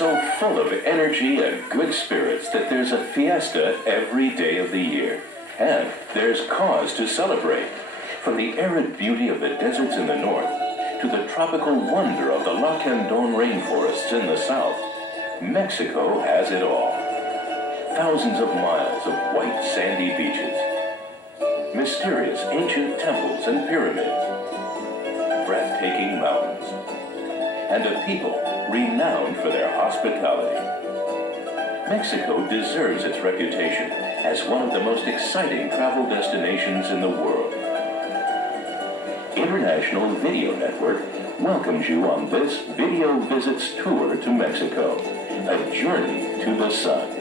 so full of energy and good spirits that there's a fiesta every day of the year. And there's cause to celebrate. From the arid beauty of the deserts in the north to the tropical wonder of the Lacandon rainforests in the south, Mexico has it all. Thousands of miles of white sandy beaches, mysterious ancient temples and pyramids, breathtaking mountains, and a people renowned for their hospitality. Mexico deserves its reputation as one of the most exciting travel destinations in the world. International Video Network welcomes you on this Video Visits Tour to Mexico, a journey to the sun.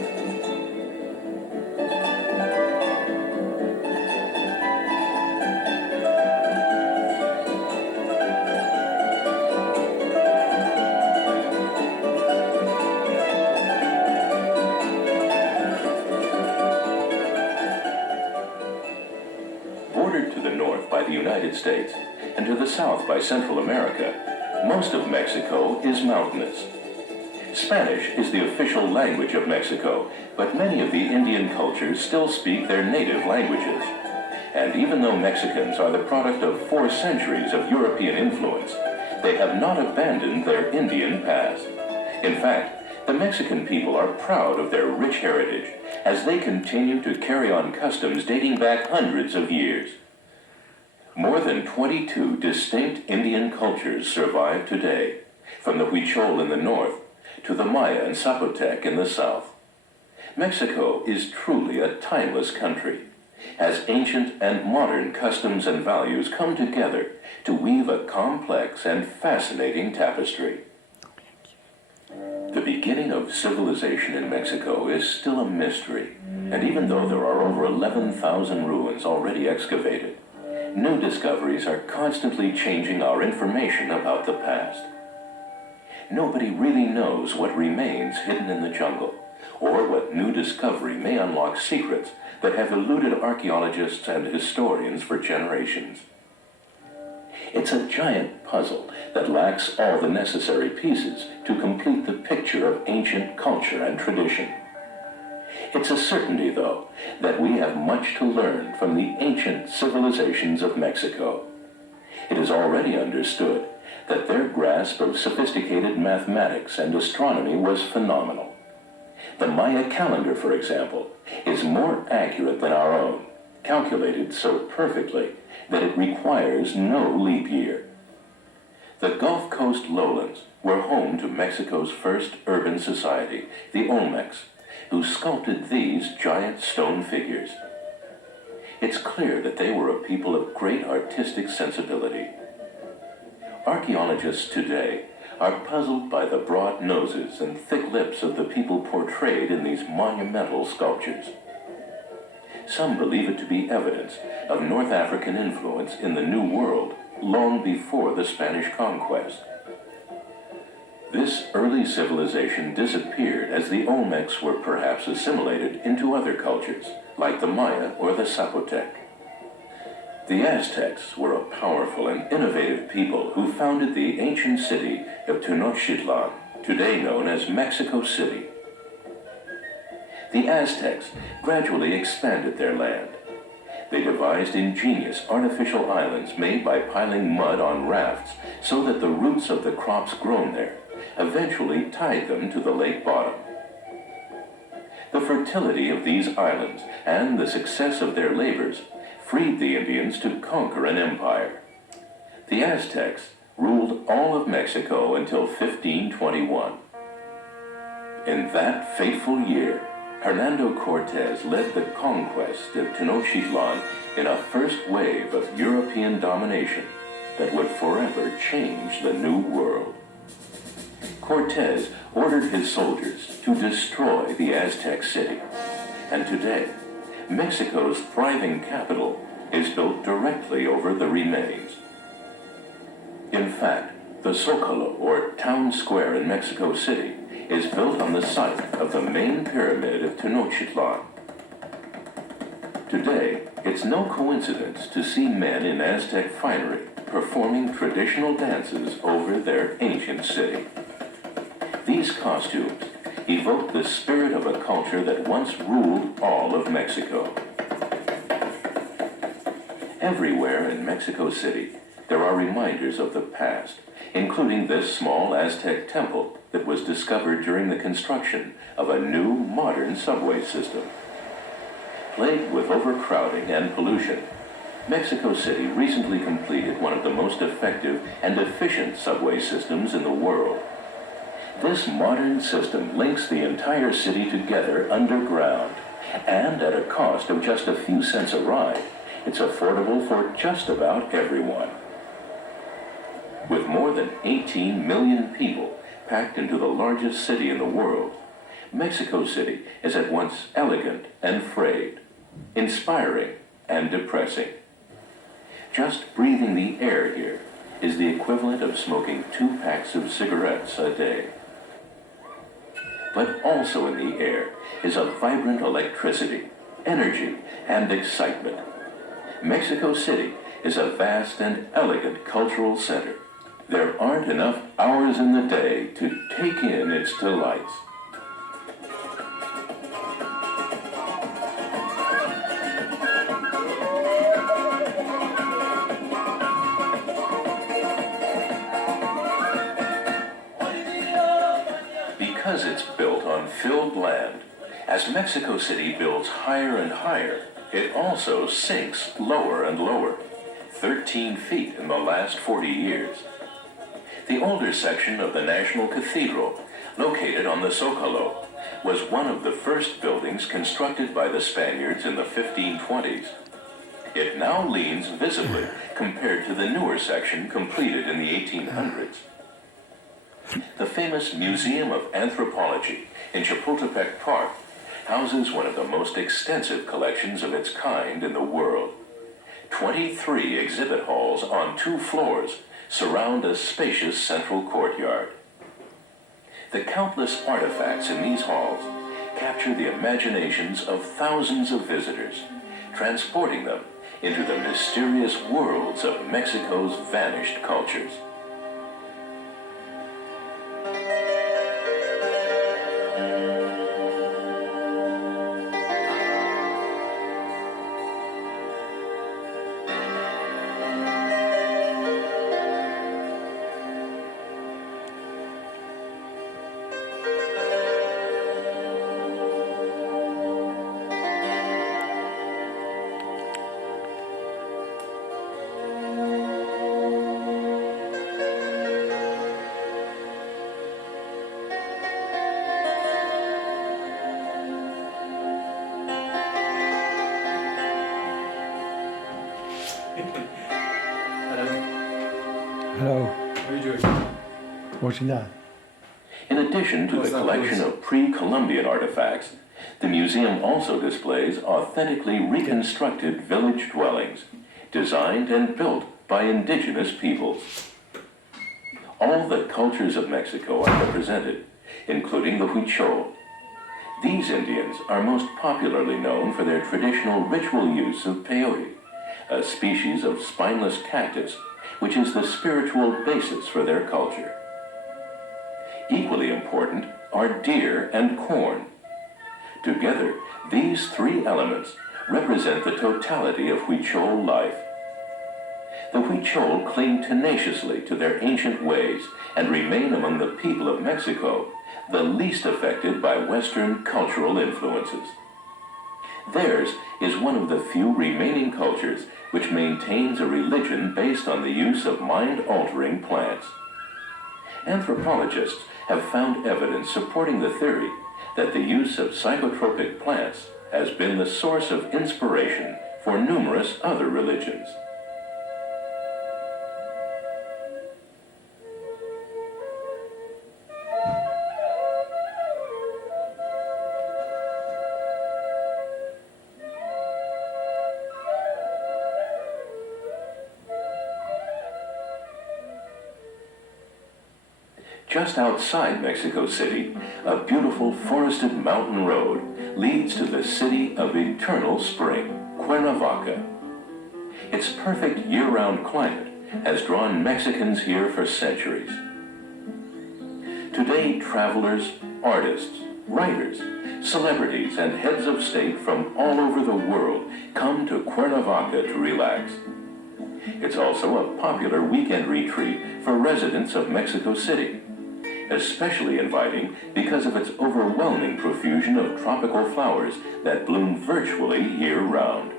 Bordered to the north by the United States and to the south by Central America, most of Mexico is mountainous. Spanish is the official language of Mexico, but many of the Indian cultures still speak their native languages. And even though Mexicans are the product of 4 centuries of European influence, they have not abandoned their Indian past. In fact, the Mexican people are proud of their rich heritage as they continue to carry on customs dating back hundreds of years. More than 22 distinct Indian cultures survive today, from the Huichol in the north to the Maya and Zapotec in the south. Mexico is truly a timeless country, as ancient and modern customs and values come together to weave a complex and fascinating tapestry. The beginning of civilization in Mexico is still a mystery, and even though there are over 11,000 ruins already excavated, new discoveries are constantly changing our information about the past. Nobody really knows what remains hidden in the jungle, or what new discovery may unlock secrets that have eluded archaeologists and historians for generations. It's a giant puzzle that lacks all the necessary pieces to complete the picture of ancient culture and tradition. It's a certainty, though, that we have much to learn from the ancient civilizations of Mexico. It is already understood that their grasp of sophisticated mathematics and astronomy was phenomenal. The Maya calendar, for example, is more accurate than our own, calculated so perfectly that it requires no leap year. The Gulf Coast lowlands were home to Mexico's first urban society, the Olmecs, who sculpted these giant stone figures. It's clear that they were a people of great artistic sensibility. Archaeologists today are puzzled by the broad noses and thick lips of the people portrayed in these monumental sculptures. Some believe it to be evidence of North African influence in the New World long before the Spanish conquest. This early civilization disappeared as the Olmecs were perhaps assimilated into other cultures, like the Maya or the Zapotec. The Aztecs were a powerful and innovative people who founded the ancient city of Tenochtitlan, today known as Mexico City. The Aztecs gradually expanded their land. They devised ingenious artificial islands made by piling mud on rafts so that the roots of the crops grown there eventually tied them to the lake bottom. The fertility of these islands and the success of their labors freed the Indians to conquer an empire. The Aztecs ruled all of Mexico until 1521. In that fateful year, Hernando Cortés led the conquest of Tenochtitlan in a first wave of European domination that would forever change the New World. Cortés ordered his soldiers to destroy the Aztec city, and today, Mexico's thriving capital is built directly over the remains. In fact, the Zócalo, or town square in Mexico City, is built on the site of the main pyramid of Tenochtitlan. Today, it's no coincidence to see men in Aztec finery performing traditional dances over their ancient city. These These costumes evoke the spirit of a culture that once ruled all of Mexico. Everywhere in Mexico City, there are reminders of the past, including this small Aztec temple that was discovered during the construction of a new modern subway system. Plagued with overcrowding and pollution, Mexico City recently completed one of the most effective and efficient subway systems in the world. This modern system links the entire city together underground, and at a cost of just a few cents a ride, it's affordable for just about everyone. With more than 18 million people packed into the largest city in the world, Mexico City is at once elegant and frayed, inspiring and depressing. Just breathing the air here is the equivalent of smoking 2 packs of cigarettes a day. But also in the air is a vibrant electricity, energy, and excitement. Mexico City is a vast and elegant cultural center. There aren't enough hours in the day to take in its delights. Because it's built on filled land, as Mexico City builds higher and higher, it also sinks lower and lower, 13 feet in the last 40 years. The older section of the National Cathedral, located on the Zócalo, was one of the first buildings constructed by the Spaniards in the 1520s. It now leans visibly compared to the newer section completed in the 1800s. The famous Museum of Anthropology in Chapultepec Park houses one of the most extensive collections of its kind in the world. 23 exhibit halls on 2 floors surround a spacious central courtyard. The countless artifacts in these halls capture the imaginations of thousands of visitors, transporting them into the mysterious worlds of Mexico's vanished cultures. Hello. What are you doing? Watching that? In addition to the collection of pre-Columbian artifacts, the museum also displays authentically reconstructed village dwellings, designed and built by indigenous peoples. All the cultures of Mexico are represented, including the Huichol. These Indians are most popularly known for their traditional ritual use of peyote, a species of spineless cactus which is the spiritual basis for their culture. Equally important are deer and corn. Together, these 3 elements represent the totality of Huichol life. The Huichol cling tenaciously to their ancient ways and remain among the people of Mexico the least affected by Western cultural influences. Theirs is one of the few remaining cultures which maintains a religion based on the use of mind-altering plants. Anthropologists have found evidence supporting the theory that the use of psychotropic plants has been the source of inspiration for numerous other religions. Just outside Mexico City, a beautiful forested mountain road leads to the city of eternal spring, Cuernavaca. Its perfect year-round climate has drawn Mexicans here for centuries. Today, travelers, artists, writers, celebrities, and heads of state from all over the world come to Cuernavaca to relax. It's also a popular weekend retreat for residents of Mexico City, especially inviting because of its overwhelming profusion of tropical flowers that bloom virtually year-round.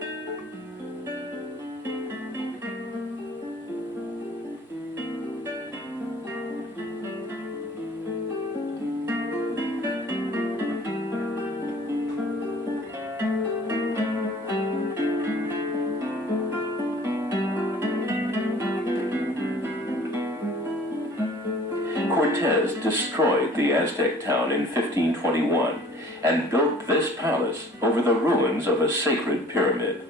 Cortez destroyed the Aztec town in 1521 and built this palace over the ruins of a sacred pyramid.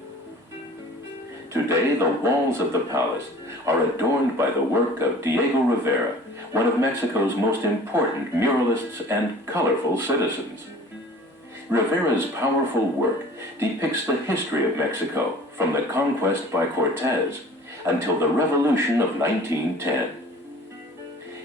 Today, the walls of the palace are adorned by the work of Diego Rivera, one of Mexico's most important muralists and colorful citizens. Rivera's powerful work depicts the history of Mexico from the conquest by Cortez until the Revolution of 1910.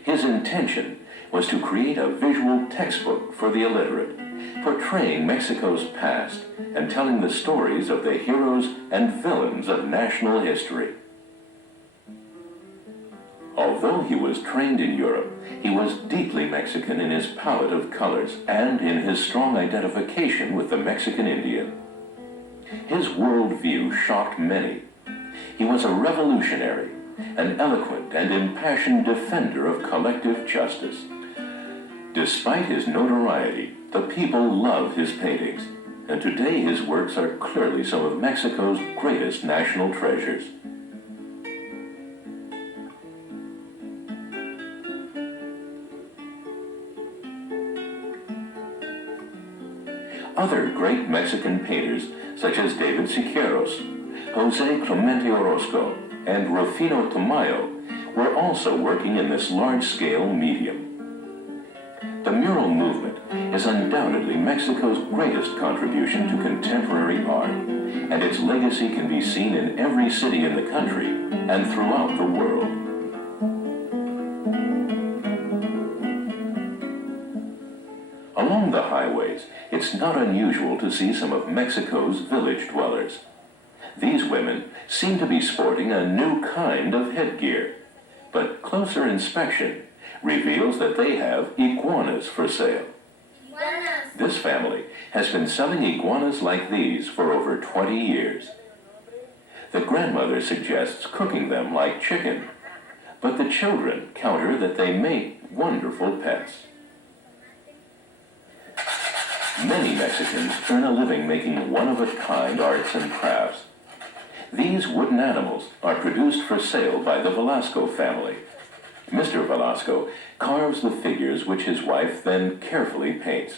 His intention was to create a visual textbook for the illiterate, portraying Mexico's past and telling the stories of the heroes and villains of national history. Although he was trained in Europe, he was deeply Mexican in his palette of colors and in his strong identification with the Mexican Indian. His worldview shocked many. He was a revolutionary, an eloquent and impassioned defender of collective justice. Despite his notoriety, the people love his paintings, and today his works are clearly some of Mexico's greatest national treasures. Other great Mexican painters, such as David Siqueiros, Jose Clemente Orozco, and Rufino Tamayo, were also working in this large-scale medium. The mural movement is undoubtedly Mexico's greatest contribution to contemporary art, and its legacy can be seen in every city in the country and throughout the world. Along the highways, it's not unusual to see some of Mexico's village dwellers. These women seem to be sporting a new kind of headgear, but closer inspection reveals that they have iguanas for sale. This family has been selling iguanas like these for over 20 years. The grandmother suggests cooking them like chicken, but the children counter that they make wonderful pets. Many Mexicans earn a living making one-of-a-kind arts and crafts. These wooden animals are produced for sale by the Velasco family. Mr. Velasco carves the figures which his wife then carefully paints.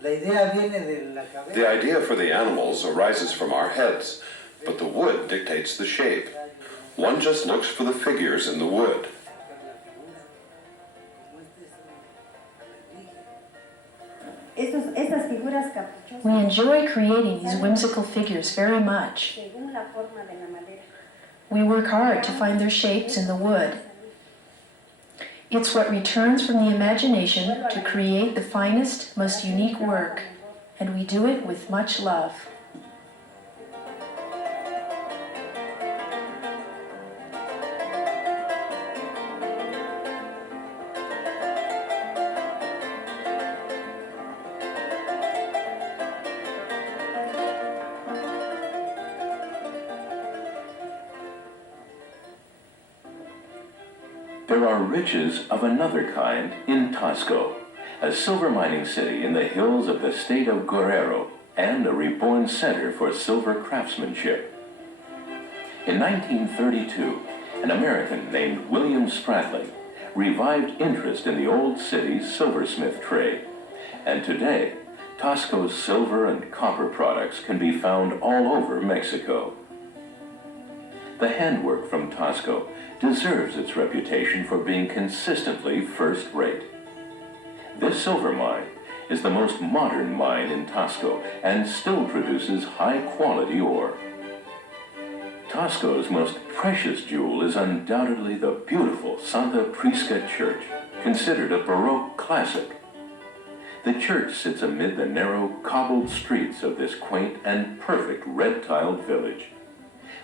The idea for the animals arises from our heads, but the wood dictates the shape. One just looks for the figures in the wood. We enjoy creating these whimsical figures very much. We work hard to find their shapes in the wood. It's what returns from the imagination to create the finest, most unique work, and we do it with much love. There are riches of another kind in Tasco, a silver mining city in the hills of the state of Guerrero and a reborn center for silver craftsmanship. In 1932, an American named William Spratling revived interest in the old city's silversmith trade, and today, Tasco's silver and copper products can be found all over Mexico. The handwork from Tasco deserves its reputation for being consistently first-rate. This silver mine is the most modern mine in Tasco and still produces high-quality ore. Tasco's most precious jewel is undoubtedly the beautiful Santa Prisca Church, considered a Baroque classic. The church sits amid the narrow, cobbled streets of this quaint and perfect red-tiled village.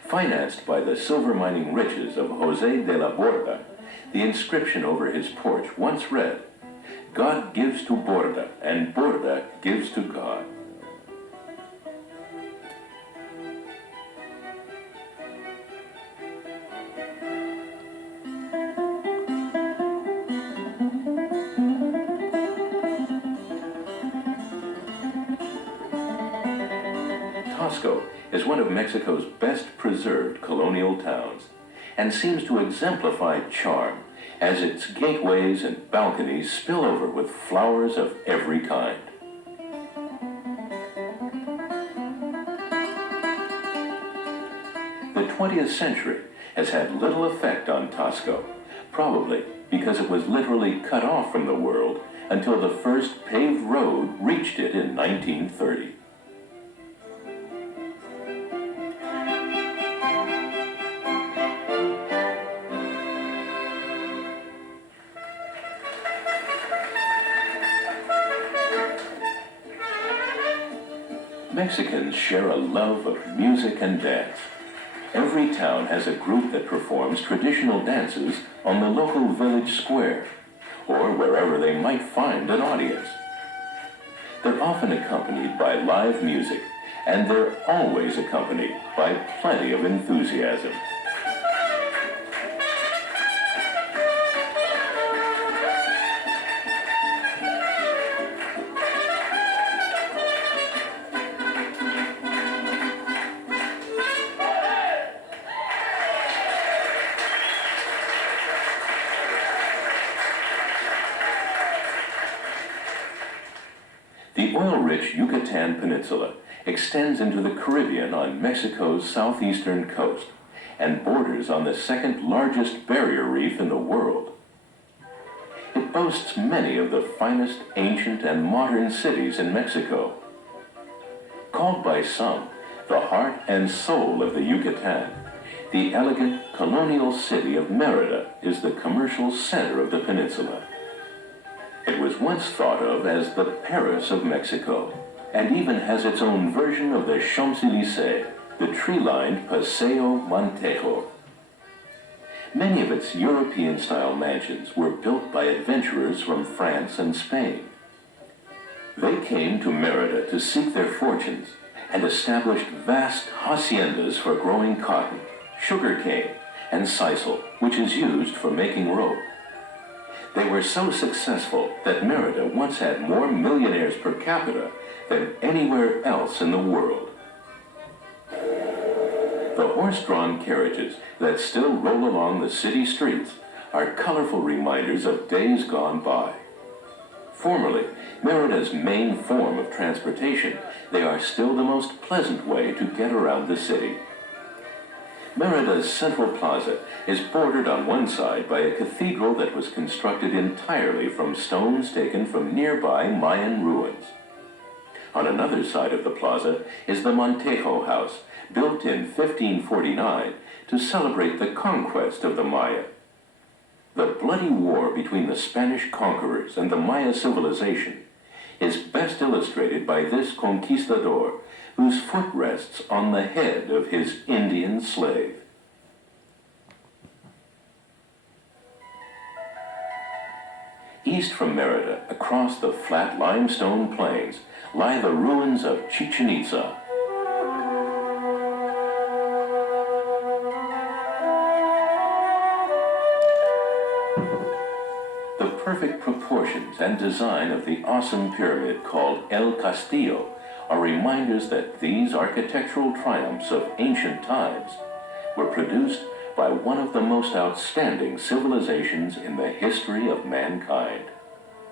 Financed by the silver mining riches of José de la Borda, the inscription over his porch once read, "God gives to Borda, and Borda gives to God." Taxco is one of Mexico's best preserved colonial towns and seems to exemplify charm as its gateways and balconies spill over with flowers of every kind. The 20th century has had little effect on Taxco, probably because it was literally cut off from the world until the first paved road reached it in 1930. Mexicans share a love of music and dance. Every town has a group that performs traditional dances on the local village square, or wherever they might find an audience. They're often accompanied by live music, and they're always accompanied by plenty of enthusiasm. The oil-rich Yucatan Peninsula extends into the Caribbean on Mexico's southeastern coast and borders on the second largest barrier reef in the world. It boasts many of the finest ancient and modern cities in Mexico. Called by some the heart and soul of the Yucatan, the elegant colonial city of Merida is the commercial center of the peninsula. It was once thought of as the Paris of Mexico, and even has its own version of the Champs-Élysées, the tree-lined Paseo Montejo. Many of its European-style mansions were built by adventurers from France and Spain. They came to Merida to seek their fortunes and established vast haciendas for growing cotton, sugarcane, and sisal, which is used for making rope. They were so successful that Merida once had more millionaires per capita than anywhere else in the world. The horse-drawn carriages that still roll along the city streets are colorful reminders of days gone by. Formerly Merida's main form of transportation, they are still the most pleasant way to get around the city. Merida's central plaza is bordered on one side by a cathedral that was constructed entirely from stones taken from nearby Mayan ruins. On another side of the plaza is the Montejo House, built in 1549 to celebrate the conquest of the Maya. The bloody war between the Spanish conquerors and the Maya civilization is best illustrated by this conquistador, whose foot rests on the head of his Indian slave. East from Merida, across the flat limestone plains, lie the ruins of Chichen Itza. The perfect proportions and design of the awesome pyramid called El Castillo are reminders that these architectural triumphs of ancient times were produced by one of the most outstanding civilizations in the history of mankind.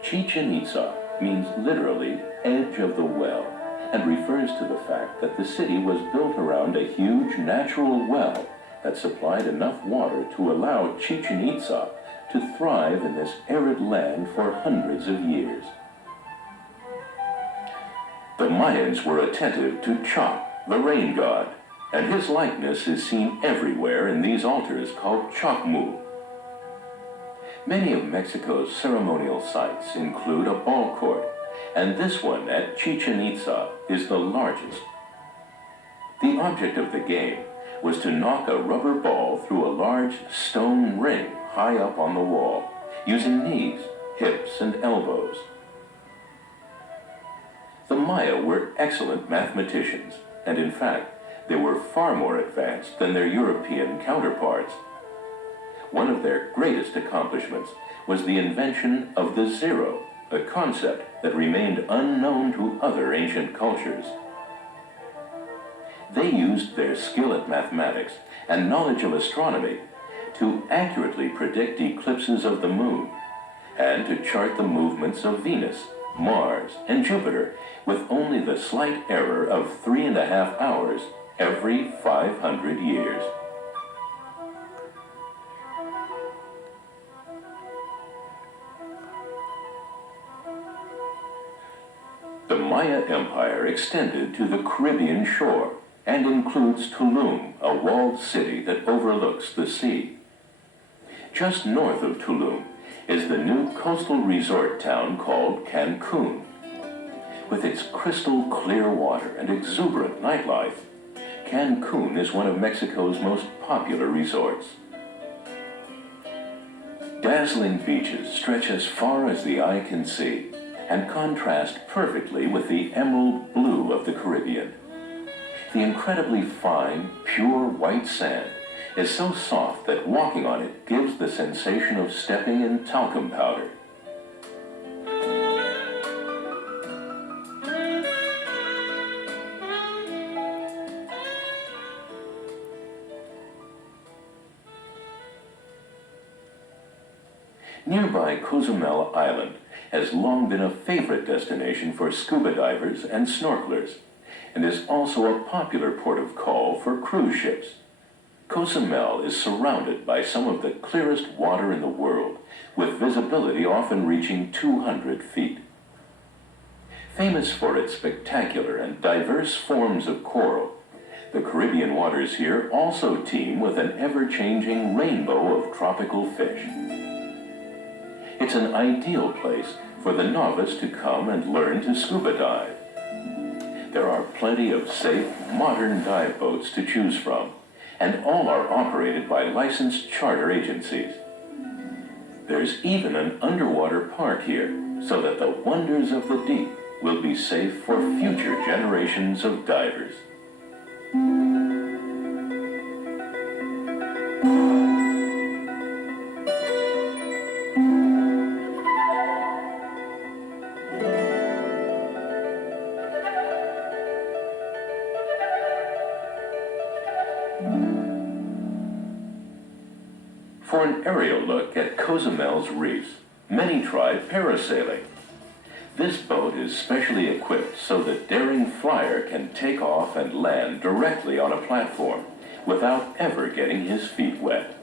Chichen Itza means literally edge of the well and refers to the fact that the city was built around a huge natural well that supplied enough water to allow Chichen Itza to thrive in this arid land for hundreds of years. The Mayans were attentive to Choc, the rain god, and his likeness is seen everywhere in these altars called Chocmu. Many of Mexico's ceremonial sites include a ball court, and this one at Chichen Itza is the largest. The object of the game was to knock a rubber ball through a large stone ring high up on the wall, using knees, hips, and elbows. The Maya were excellent mathematicians, and in fact, they were far more advanced than their European counterparts. One of their greatest accomplishments was the invention of the zero, a concept that remained unknown to other ancient cultures. They used their skill at mathematics and knowledge of astronomy to accurately predict eclipses of the moon and to chart the movements of Venus, Mars, and Jupiter with only the slight error of 3.5 hours every 500 years. The Maya Empire extended to the Caribbean shore and includes Tulum, a walled city that overlooks the sea. Just north of Tulum is the new coastal resort town called Cancun. With its crystal clear water and exuberant nightlife, Cancun is one of Mexico's most popular resorts. Dazzling beaches stretch as far as the eye can see and contrast perfectly with the emerald blue of the Caribbean. The incredibly fine, pure white sand is so soft that walking on it gives the sensation of stepping in talcum powder. Nearby Cozumel Island has long been a favorite destination for scuba divers and snorkelers, and is also a popular port of call for cruise ships. Cozumel is surrounded by some of the clearest water in the world, with visibility often reaching 200 feet. Famous for its spectacular and diverse forms of coral, the Caribbean waters here also teem with an ever-changing rainbow of tropical fish. It's an ideal place for the novice to come and learn to scuba dive. There are plenty of safe, modern dive boats to choose from, and all are operated by licensed charter agencies. There's even an underwater park here, so that the wonders of the deep will be safe for future generations of divers. For an aerial look at Cozumel's reefs, many tried parasailing. This boat is specially equipped so that daring flyer can take off and land directly on a platform without ever getting his feet wet.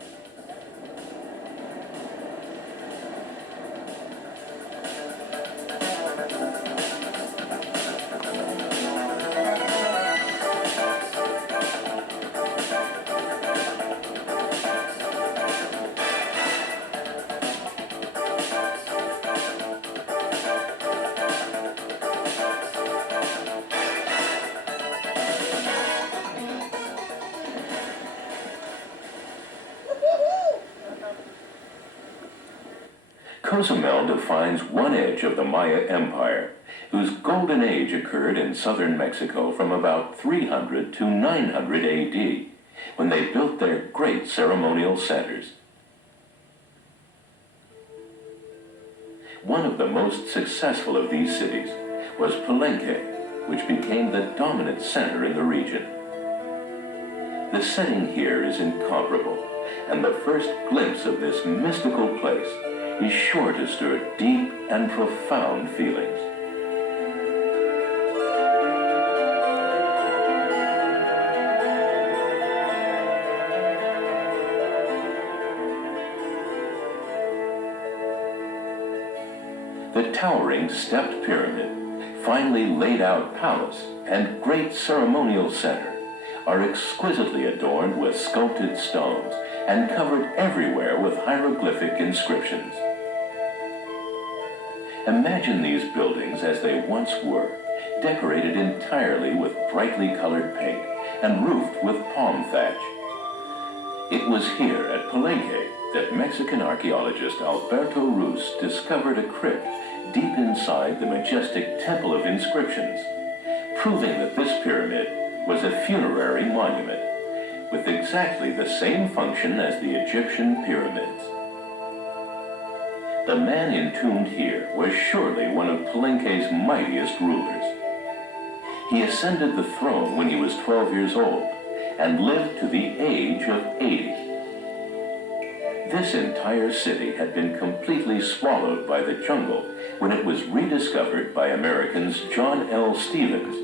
Cozumel defines one edge of the Maya Empire, whose golden age occurred in southern Mexico from about 300 to 900 AD, when they built their great ceremonial centers. One of the most successful of these cities was Palenque, which became the dominant center in the region. The setting here is incomparable, and the first glimpse of this mystical place is sure to stir deep and profound feelings. The towering stepped pyramid, finely laid out palace, and great ceremonial center are exquisitely adorned with sculpted stones and covered everywhere with hieroglyphic inscriptions. Imagine these buildings as they once were, decorated entirely with brightly colored paint and roofed with palm thatch. It was here at Palenque that Mexican archaeologist Alberto Ruz discovered a crypt deep inside the majestic Temple of Inscriptions, proving that this pyramid was a funerary monument with exactly the same function as the Egyptian pyramids. The man entombed here was surely one of Palenque's mightiest rulers. He ascended the throne when he was 12 years old and lived to the age of 80. This entire city had been completely swallowed by the jungle when it was rediscovered by Americans John L. Stevens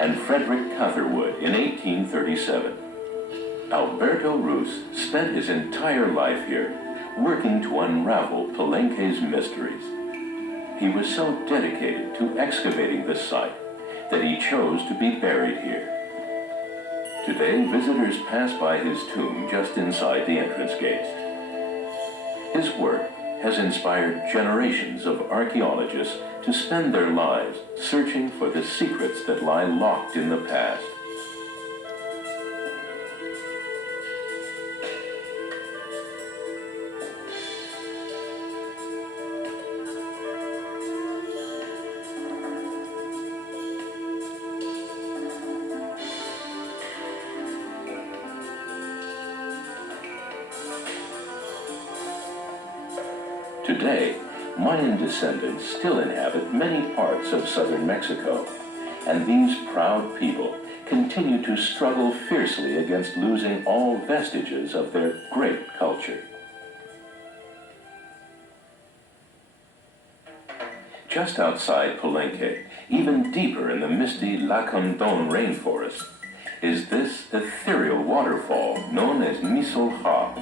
and Frederick Catherwood in 1837. Alberto Ruz spent his entire life here, working to unravel Palenque's mysteries. He was so dedicated to excavating this site that he chose to be buried here. Today, visitors pass by his tomb just inside the entrance gates. His work has inspired generations of archaeologists to spend their lives searching for the secrets that lie locked in the past. Today, Mayan descendants still inhabit many parts of southern Mexico, and these proud people continue to struggle fiercely against losing all vestiges of their great culture. Just outside Palenque, even deeper in the misty Lacandon rainforest, is this ethereal waterfall known as Misolha.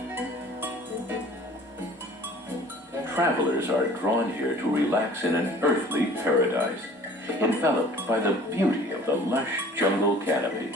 Travelers are drawn here to relax in an earthly paradise, enveloped by the beauty of the lush jungle canopy.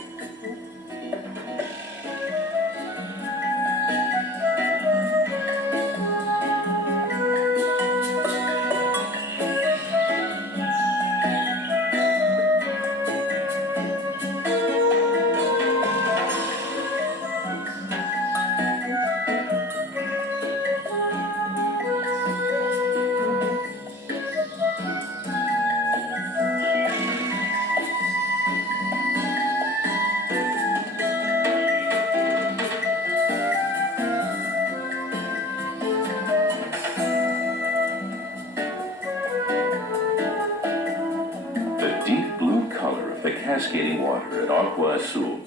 Cascading water at Agua Azul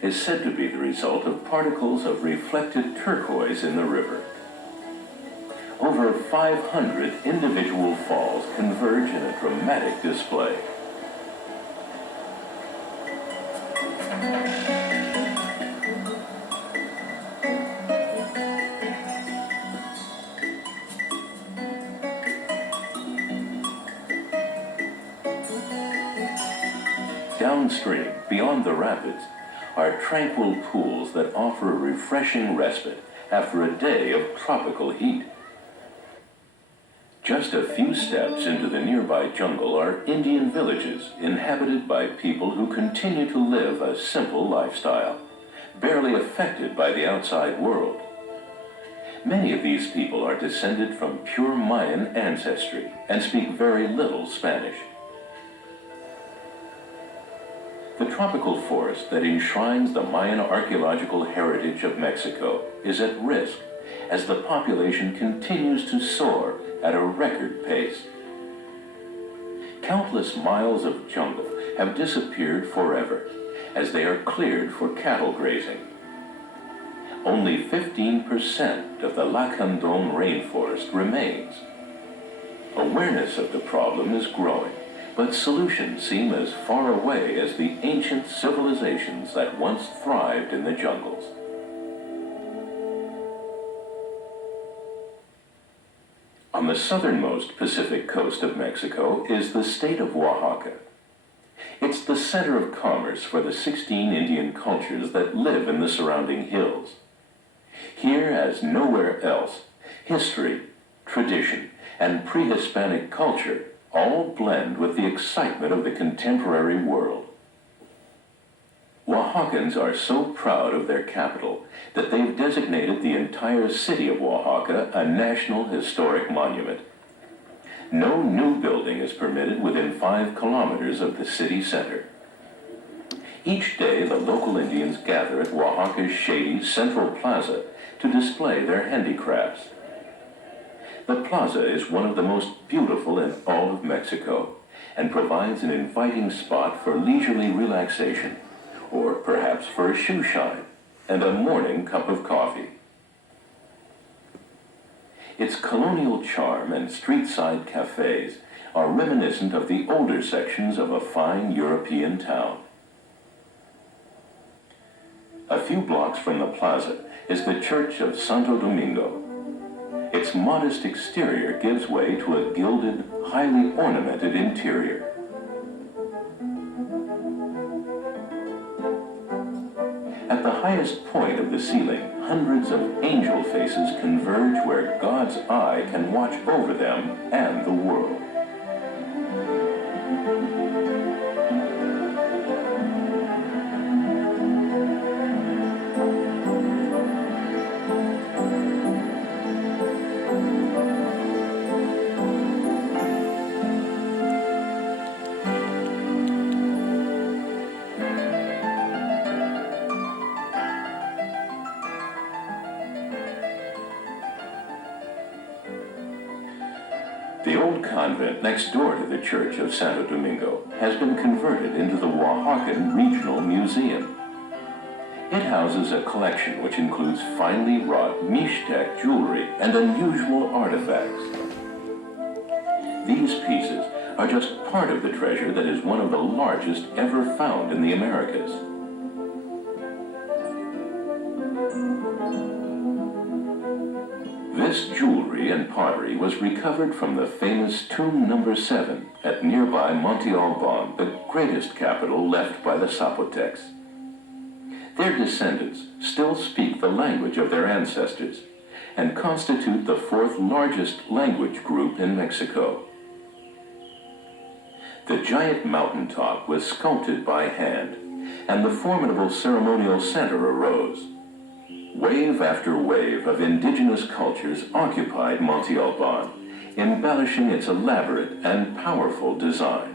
is said to be the result of particles of reflected turquoise in the river. Over 500 individual falls converge in a dramatic display. Downstream, beyond the rapids, are tranquil pools that offer a refreshing respite after a day of tropical heat. Just a few steps into the nearby jungle are Indian villages inhabited by people who continue to live a simple lifestyle, barely affected by the outside world. Many of these people are descended from pure Mayan ancestry and speak very little Spanish. The tropical forest that enshrines the Mayan archaeological heritage of Mexico is at risk as the population continues to soar at a record pace. Countless miles of jungle have disappeared forever as they are cleared for cattle grazing. Only 15% of the Lacandon rainforest remains. Awareness of the problem is growing, but solutions seem as far away as the ancient civilizations that once thrived in the jungles. On the southernmost Pacific coast of Mexico is the state of Oaxaca. It's the center of commerce for the 16 Indian cultures that live in the surrounding hills. Here, as nowhere else, history, tradition, and pre-Hispanic culture all blend with the excitement of the contemporary world. Oaxacans are so proud of their capital that they've designated the entire city of Oaxaca a National Historic Monument. No new building is permitted within 5 kilometers of the city center. Each day, the local Indians gather at Oaxaca's shady Central Plaza to display their handicrafts. The plaza is one of the most beautiful in all of Mexico and provides an inviting spot for leisurely relaxation, or perhaps for a shoe shine and a morning cup of coffee. Its colonial charm and street-side cafes are reminiscent of the older sections of a fine European town. A few blocks from the plaza is the Church of Santo Domingo. Its modest exterior gives way to a gilded, highly ornamented interior. At the highest point of the ceiling, hundreds of angel faces converge where God's eye can watch over them and the world. The old convent next door to the Church of Santo Domingo has been converted into the Oaxacan Regional Museum. It houses a collection which includes finely wrought Mixtec jewelry and unusual artifacts. These pieces are just part of the treasure that is one of the largest ever found in the Americas. This jewelry and pottery was recovered from the famous Tomb No. 7 at nearby Monte Alban, the greatest capital left by the Zapotecs. Their descendants still speak the language of their ancestors and constitute the 4th largest language group in Mexico. The giant mountaintop was sculpted by hand, and the formidable ceremonial center arose. Wave after wave of indigenous cultures occupied Monte Alban, embellishing its elaborate and powerful design.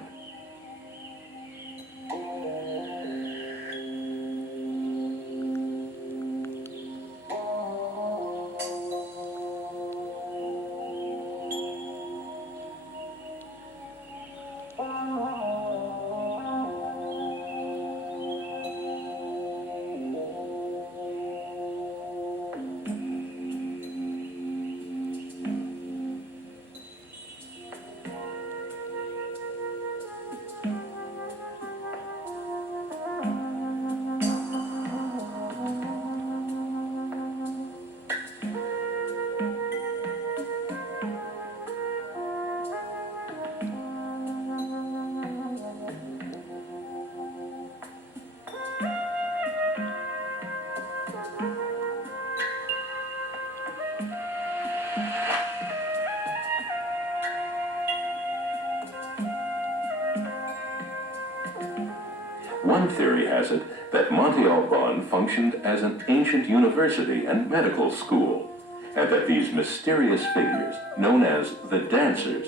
One theory has it that Monte Alban functioned as an ancient university and medical school, and that these mysterious figures, known as the dancers,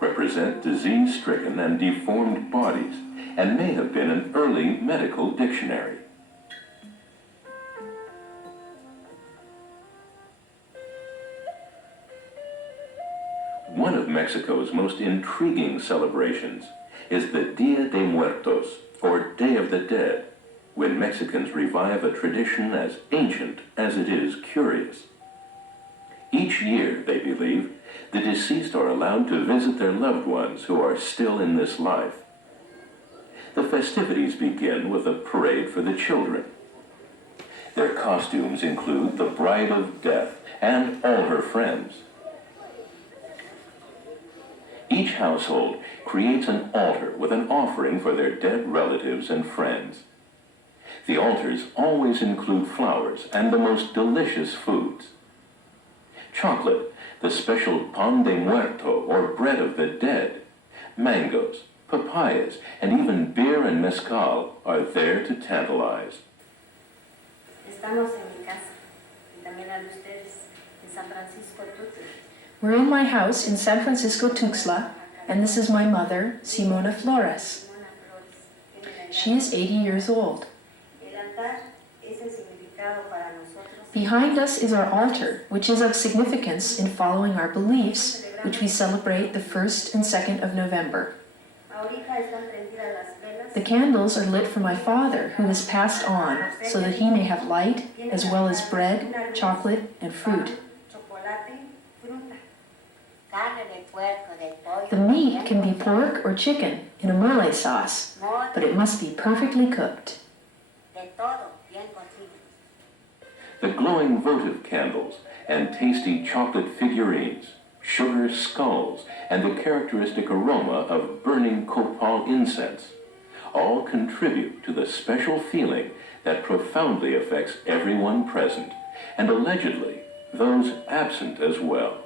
represent disease-stricken and deformed bodies, and may have been an early medical dictionary. One of Mexico's most intriguing celebrations is the Dia de Muertos, or Day of the Dead, when Mexicans revive a tradition as ancient as it is curious. Each year, they believe, the deceased are allowed to visit their loved ones who are still in this life. The festivities begin with a parade for the children. Their costumes include the Bride of Death and all her friends. Each household creates an altar with an offering for their dead relatives and friends. The altars always include flowers and the most delicious foods. Chocolate, the special pan de muerto, or bread of the dead, mangoes, papayas, and even beer and mezcal are there to tantalize. Estamos en mi casa y también la de ustedes en San Francisco Tuxtla. We're in my house in San Francisco Tuxtla, and this is my mother, Simona Flores. She is 80 years old. El altar es el significado para nosotros. Behind us is our altar, which is of significance in following our beliefs, which we celebrate the 1st and 2nd of November. Ahorita están prendidas las velas. The candles are lit for my father, who has passed on, so that he may have light, as well as bread, chocolate, and fruit. Chocolate, fruta. Carne de puerco, de pollo. The meat can be pork or chicken in a mole sauce, but it must be perfectly cooked. De todo, bien cocido. The glowing votive candles and tasty chocolate figurines, sugar skulls, and the characteristic aroma of burning copal incense all contribute to the special feeling that profoundly affects everyone present, and allegedly those absent as well.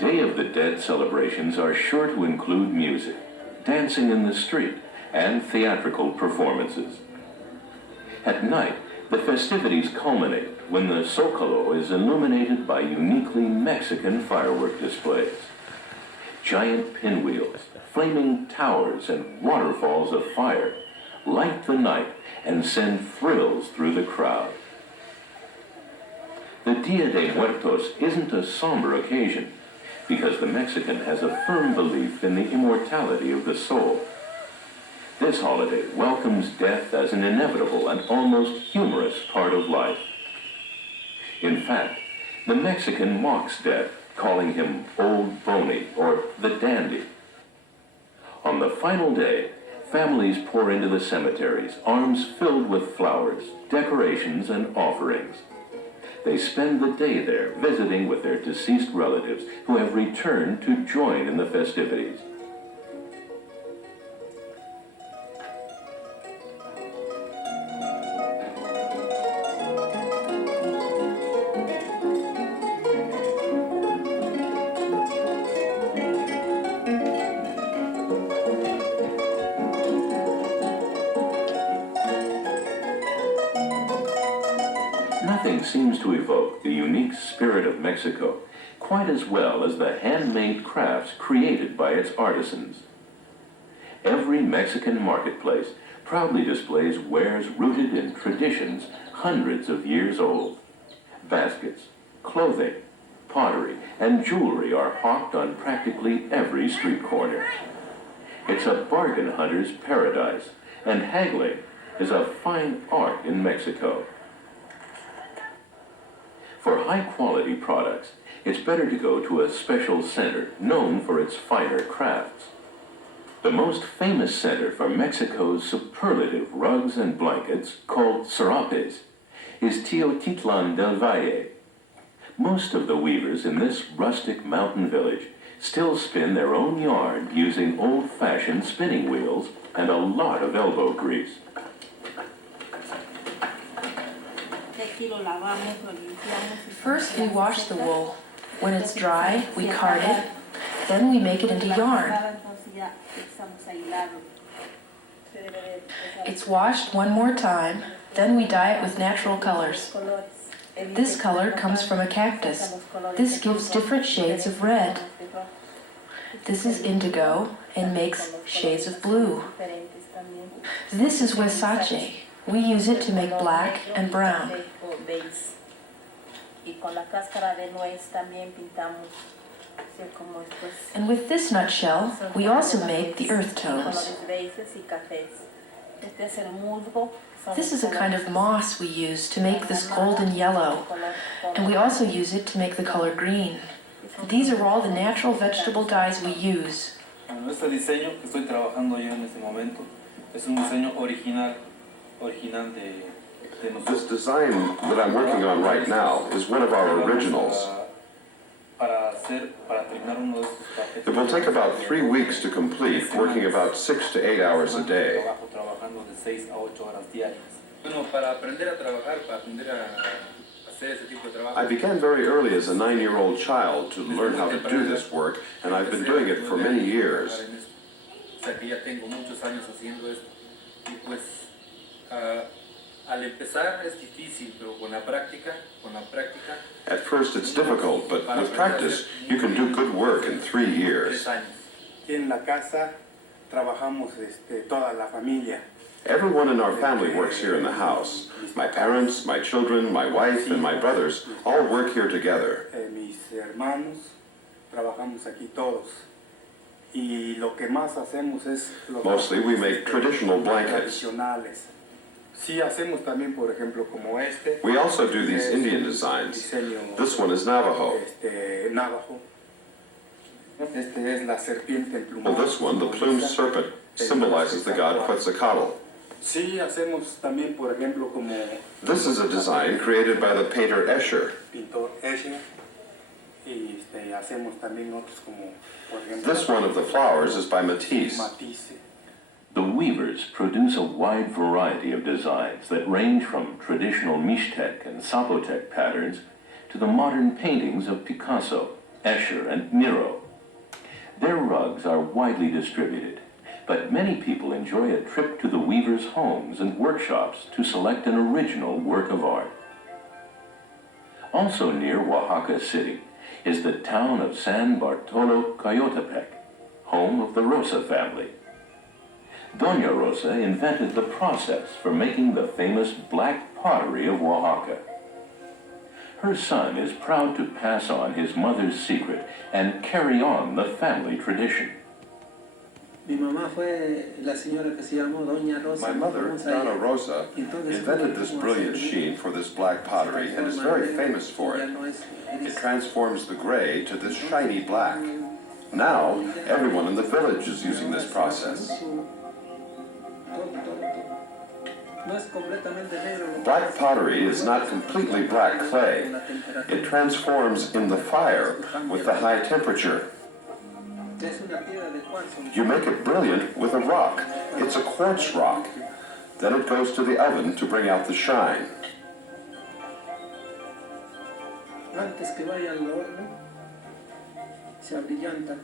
Day of the Dead celebrations are sure to include music, dancing in the street, and theatrical performances. At night, the festivities culminate when the Zócalo is illuminated by uniquely Mexican firework displays. Giant pinwheels, flaming towers, and waterfalls of fire light the night and send thrills through the crowd. The Dia de Muertos isn't a somber occasion, because the Mexican has a firm belief in the immortality of the soul. This holiday welcomes death as an inevitable and almost humorous part of life. In fact, the Mexican mocks death, calling him Old Boney or the Dandy. On the final day, families pour into the cemeteries, arms filled with flowers, decorations, and offerings. They spend the day there visiting with their deceased relatives who have returned to join in the festivities. Nothing seems to evoke the unique spirit of Mexico quite as well as the handmade crafts created by its artisans. Every Mexican marketplace proudly displays wares rooted in traditions hundreds of years old. Baskets, clothing, pottery, and jewelry are hawked on practically every street corner. It's a bargain hunter's paradise, and haggling is a fine art in Mexico. For high-quality products, it's better to go to a special center known for its finer crafts. The most famous center for Mexico's superlative rugs and blankets, called Serapes, is Teotitlan del Valle. Most of the weavers in this rustic mountain village still spin their own yarn using old-fashioned spinning wheels and a lot of elbow grease. First, we wash the wool. When it's dry, we card it. Then we make it into yarn. It's washed one more time. Then we dye it with natural colors. This color comes from a cactus. This gives different shades of red. This is indigo and makes shades of blue. This is huizache. We use it to make black and brown. And with this nutshell, we also make the earth tones. This is a kind of moss we use to make this golden yellow, and we also use it to make the color green. These are all the natural vegetable dyes we use. Este diseño que estoy trabajando yo en este momento es un diseño original de This design that I'm working on right now is one of our originals. para terminar uno de estos paquetes. It will take about 3 weeks to complete, working about 6 to 8 hours a day. Trabajo trabajando de 6 a 8 horas diarias. Bueno, para aprender a trabajar, para aprender a hacer ese tipo de trabajo. I began very early as a 9-year-old child to learn how to do this work, and I've been doing it for many years. O sea que ya tengo muchos años haciendo esto. Y pues al empezar es difícil, pero con la práctica. At first it's difficult, but with practice, you can do good work in 3 years. 3 años. Aquí en la casa trabajamos toda la familia. Everyone in our family works here in the house. My parents, my children, my wife, and my brothers all work here together. Mis hermanos trabajamos aquí todos. Y lo que más hacemos es los Mostly we make traditional blankets. tradicionales. Sí hacemos también, por ejemplo, como este. We also do these Indian designs. Diseño, This one is Navajo. Navajo. Este es la serpiente emplumada. Well, this one, the plumed serpent, symbolizes the god Quetzalcoatl. Sí hacemos también, por ejemplo, como This is a design created by the painter Escher. pintor Escher. Y hacemos también otros como, por ejemplo, This one of the flowers is by Matisse. Matisse. The weavers produce a wide variety of designs that range from traditional Mixtec and Zapotec patterns to the modern paintings of Picasso, Escher, and Miro. Their rugs are widely distributed, but many people enjoy a trip to the weavers' homes and workshops to select an original work of art. Also near Oaxaca City is the town of San Bartolo Coyotepec, home of the Rosa family. Doña Rosa invented the process for making the famous black pottery of Oaxaca. Her son is proud to pass on his mother's secret and carry on the family tradition. Mi mamá fue la señora que se llamó Doña Rosa. My mother, Vamos a ella. Donna Rosa, invented this brilliant sheen for this black pottery and is very famous for it. It transforms the gray to this shiny black. Now, everyone in the village is using this process. Black pottery is not completely black clay. It transforms in the fire with the high temperature. You make it brilliant with a rock. It's a quartz rock. Then it goes to the oven to bring out the shine. Antes que vaya al horno, se abrillanta.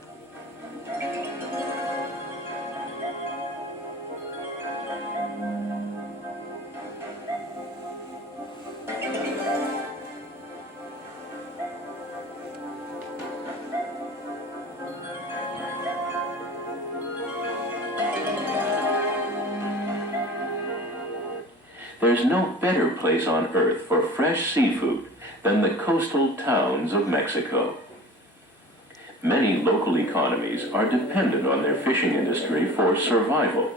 There's no better place on earth for fresh seafood than the coastal towns of Mexico. Many local economies are dependent on their fishing industry for survival,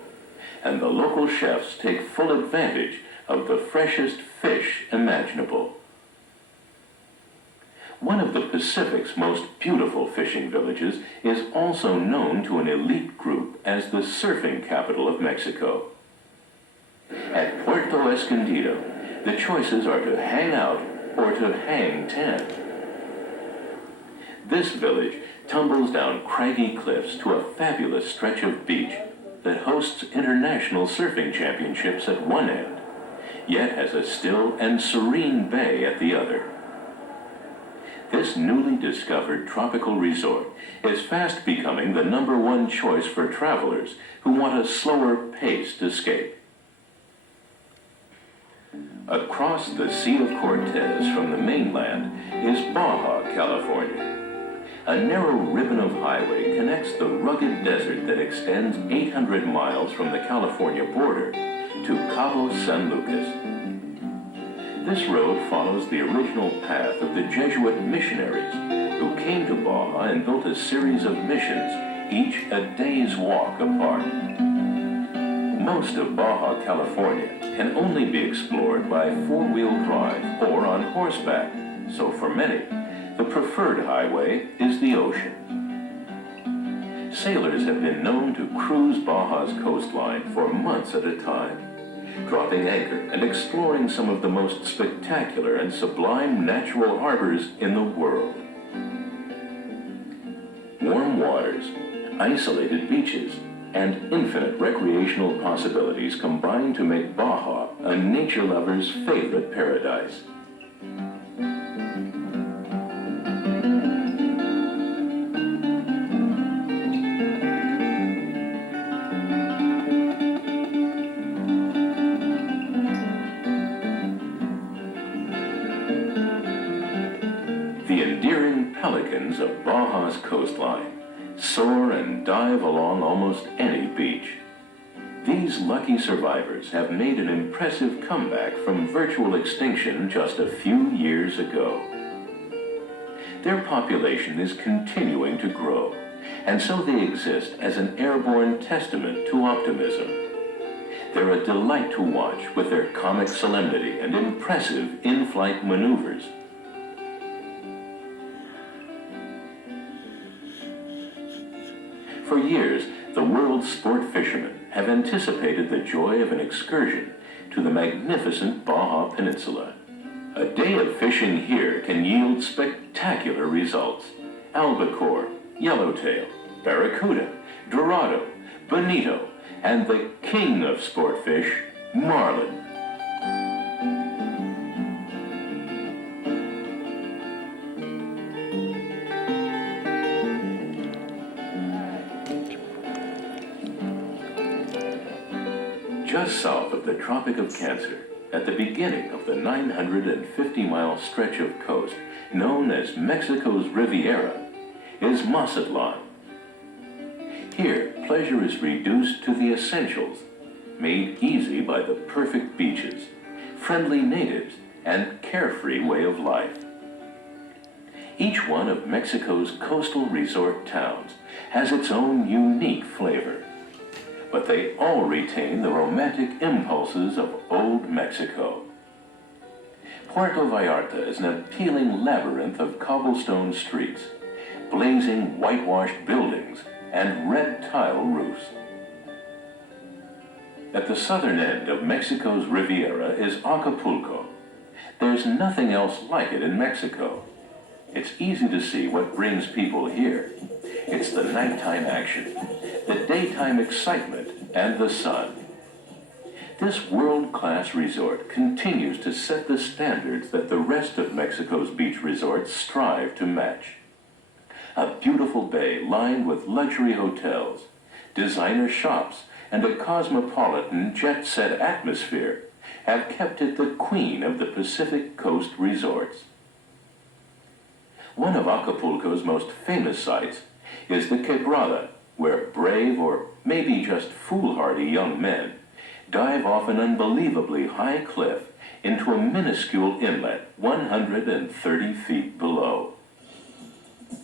and the local chefs take full advantage of the freshest fish imaginable. One of the Pacific's most beautiful fishing villages is also known to an elite group as the surfing capital of Mexico. At Puerto Escondido, the choices are to hang out or to hang 10. This village tumbles down craggy cliffs to a fabulous stretch of beach that hosts international surfing championships at one end, yet has a still and serene bay at the other. This newly discovered tropical resort is fast becoming the #1 choice for travelers who want a slower-paced escape. Across the Sea of Cortez from the mainland is Baja, California. A narrow ribbon of highway connects the rugged desert that extends 800 miles from the California border to Cabo San Lucas. This road follows the original path of the Jesuit missionaries who came to Baja and built a series of missions, each a day's walk apart. Most of Baja California can only be explored by four-wheel drive or on horseback, so for many, the preferred highway is the ocean. Sailors have been known to cruise Baja's coastline for months at a time, dropping anchor and exploring some of the most spectacular and sublime natural harbors in the world. warm waters, isolated beaches, and infinite recreational possibilities combine to make Baja a nature lover's favorite paradise. The endearing pelicans of Baja's coastline soar and dive along almost any beach. These lucky survivors have made an impressive comeback from virtual extinction just a few years ago. Their population is continuing to grow, and so they exist as an airborne testament to optimism. They're a delight to watch with their comic solemnity and impressive in-flight maneuvers. For years, the world's sport fishermen have anticipated the joy of an excursion to the magnificent Baja Peninsula. A day of fishing here can yield spectacular results. Albacore, yellowtail, barracuda, dorado, bonito, and the king of sport fish, marlin. Just south of the Tropic of Cancer, at the beginning of the 950-mile stretch of coast known as Mexico's Riviera, is Mazatlan. Here, pleasure is reduced to the essentials, made easy by the perfect beaches, friendly natives, and carefree way of life. Each one of Mexico's coastal resort towns has its own unique flavor, but they all retain the romantic impulses of old Mexico. Puerto Vallarta is an appealing labyrinth of cobblestone streets, blazing whitewashed buildings, and red tile roofs. At the southern end of Mexico's Riviera is Acapulco. There's nothing else like it in Mexico. It's easy to see what brings people here. It's the nighttime action, the daytime excitement, and the sun. This world-class resort continues to set the standards that the rest of Mexico's beach resorts strive to match. A beautiful bay lined with luxury hotels, designer shops, and a cosmopolitan jet-set atmosphere have kept it the queen of the Pacific Coast resorts. One of Acapulco's most famous sights is the Quebrada, where brave or maybe just foolhardy young men dive off an unbelievably high cliff into a minuscule inlet 130 feet below.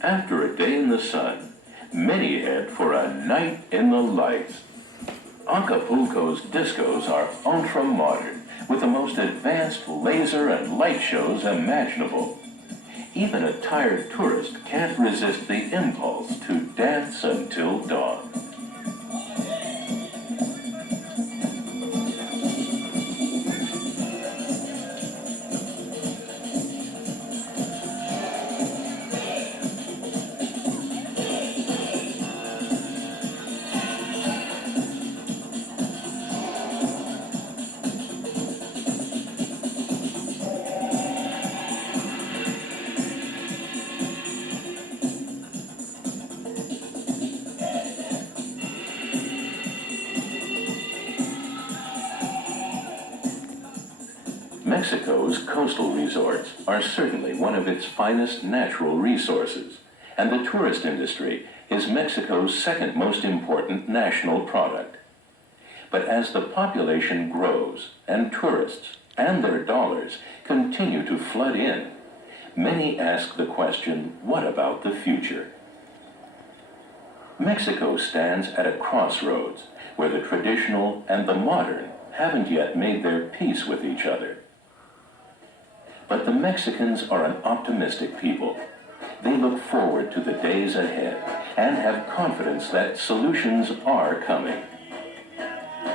After a day in the sun, many head for a night in the lights. Acapulco's discos are ultra-modern, with the most advanced laser and light shows imaginable. Even a tired tourist can't resist the impulse to dance until dawn. Mexico's coastal resorts are certainly one of its finest natural resources, and the tourist industry is Mexico's second most important national product. But as the population grows and tourists and their dollars continue to flood in, many ask the question, what about the future? Mexico stands at a crossroads where the traditional and the modern haven't yet made their peace with each other. But the Mexicans are an optimistic people. They look forward to the days ahead and have confidence that solutions are coming.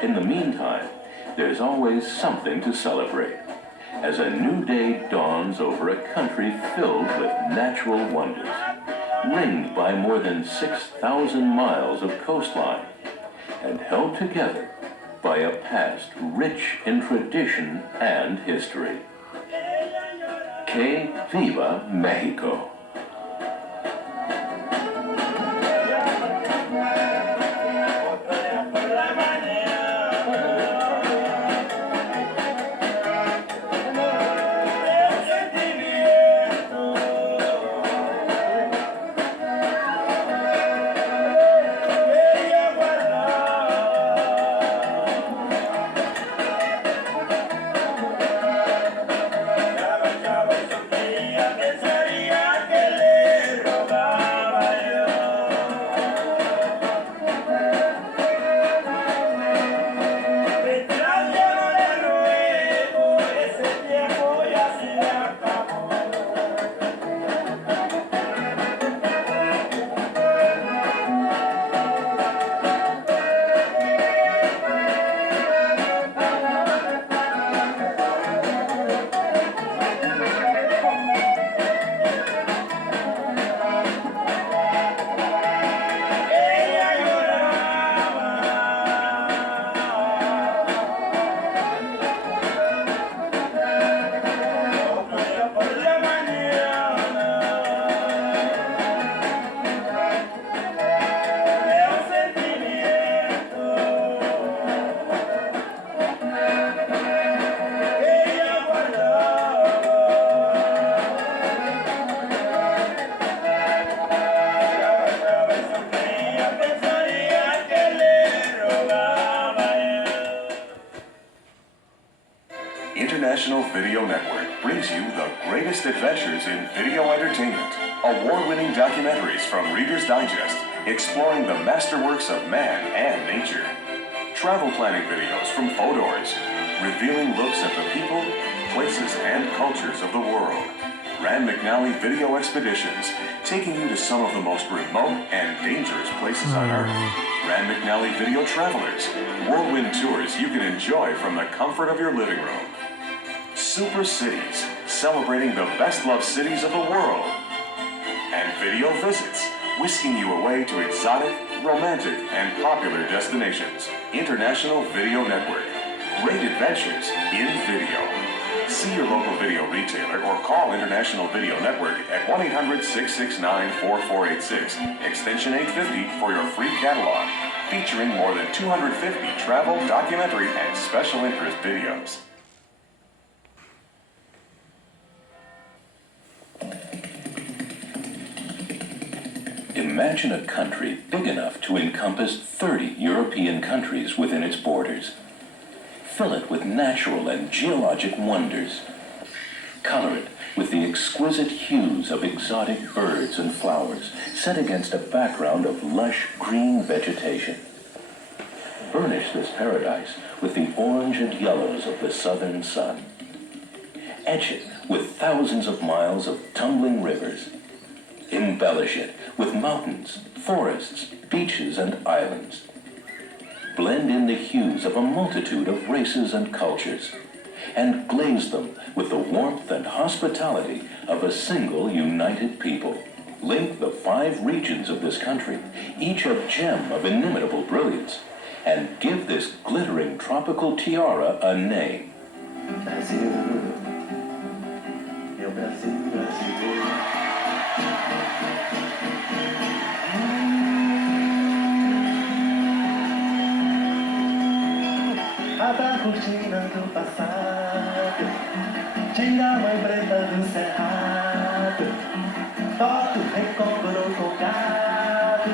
In the meantime, there's always something to celebrate as a new day dawns over a country filled with natural wonders. ringed by more than 6,000 miles of coastline, and held together by a past rich in tradition and history. Que viva Mexico! International Video Network brings you the greatest adventures in video entertainment. Award-winning documentaries from Reader's Digest, exploring the masterworks of man and nature. Travel planning videos from Fodors, revealing looks at the people, places, and cultures of the world. Rand McNally Video Expeditions, taking you to some of the most remote and dangerous places on Earth. Rand McNally Video Travelers, whirlwind tours you can enjoy from the comfort of your living room. Super Cities, celebrating the best-loved cities of the world. And Video Visits, whisking you away to exotic, romantic, and popular destinations. International Video Network, great adventures in video. See your local video retailer or call International Video Network at 1-800-669-4486, extension 850 for your free catalog, featuring more than 250 travel, documentary, and special interest videos. Imagine a country big enough to encompass 30 European countries within its borders. Fill it with natural and geologic wonders. Color it with the exquisite hues of exotic birds and flowers set against a background of lush green vegetation. Burnish this paradise with the orange and yellows of the southern sun. Etch it with thousands of miles of tumbling rivers. Embellish it with mountains, forests, beaches, and islands. Blend in the hues of a multitude of races and cultures, and glaze them with the warmth and hospitality of a single united people. Link the 5 regions of this country, each a gem of inimitable brilliance, and give this glittering tropical tiara a name. Brasil, meu Brasil brasileiro. A da cortina do passado, tira a mãe preta do cerrado, toca o recôncavo com gado,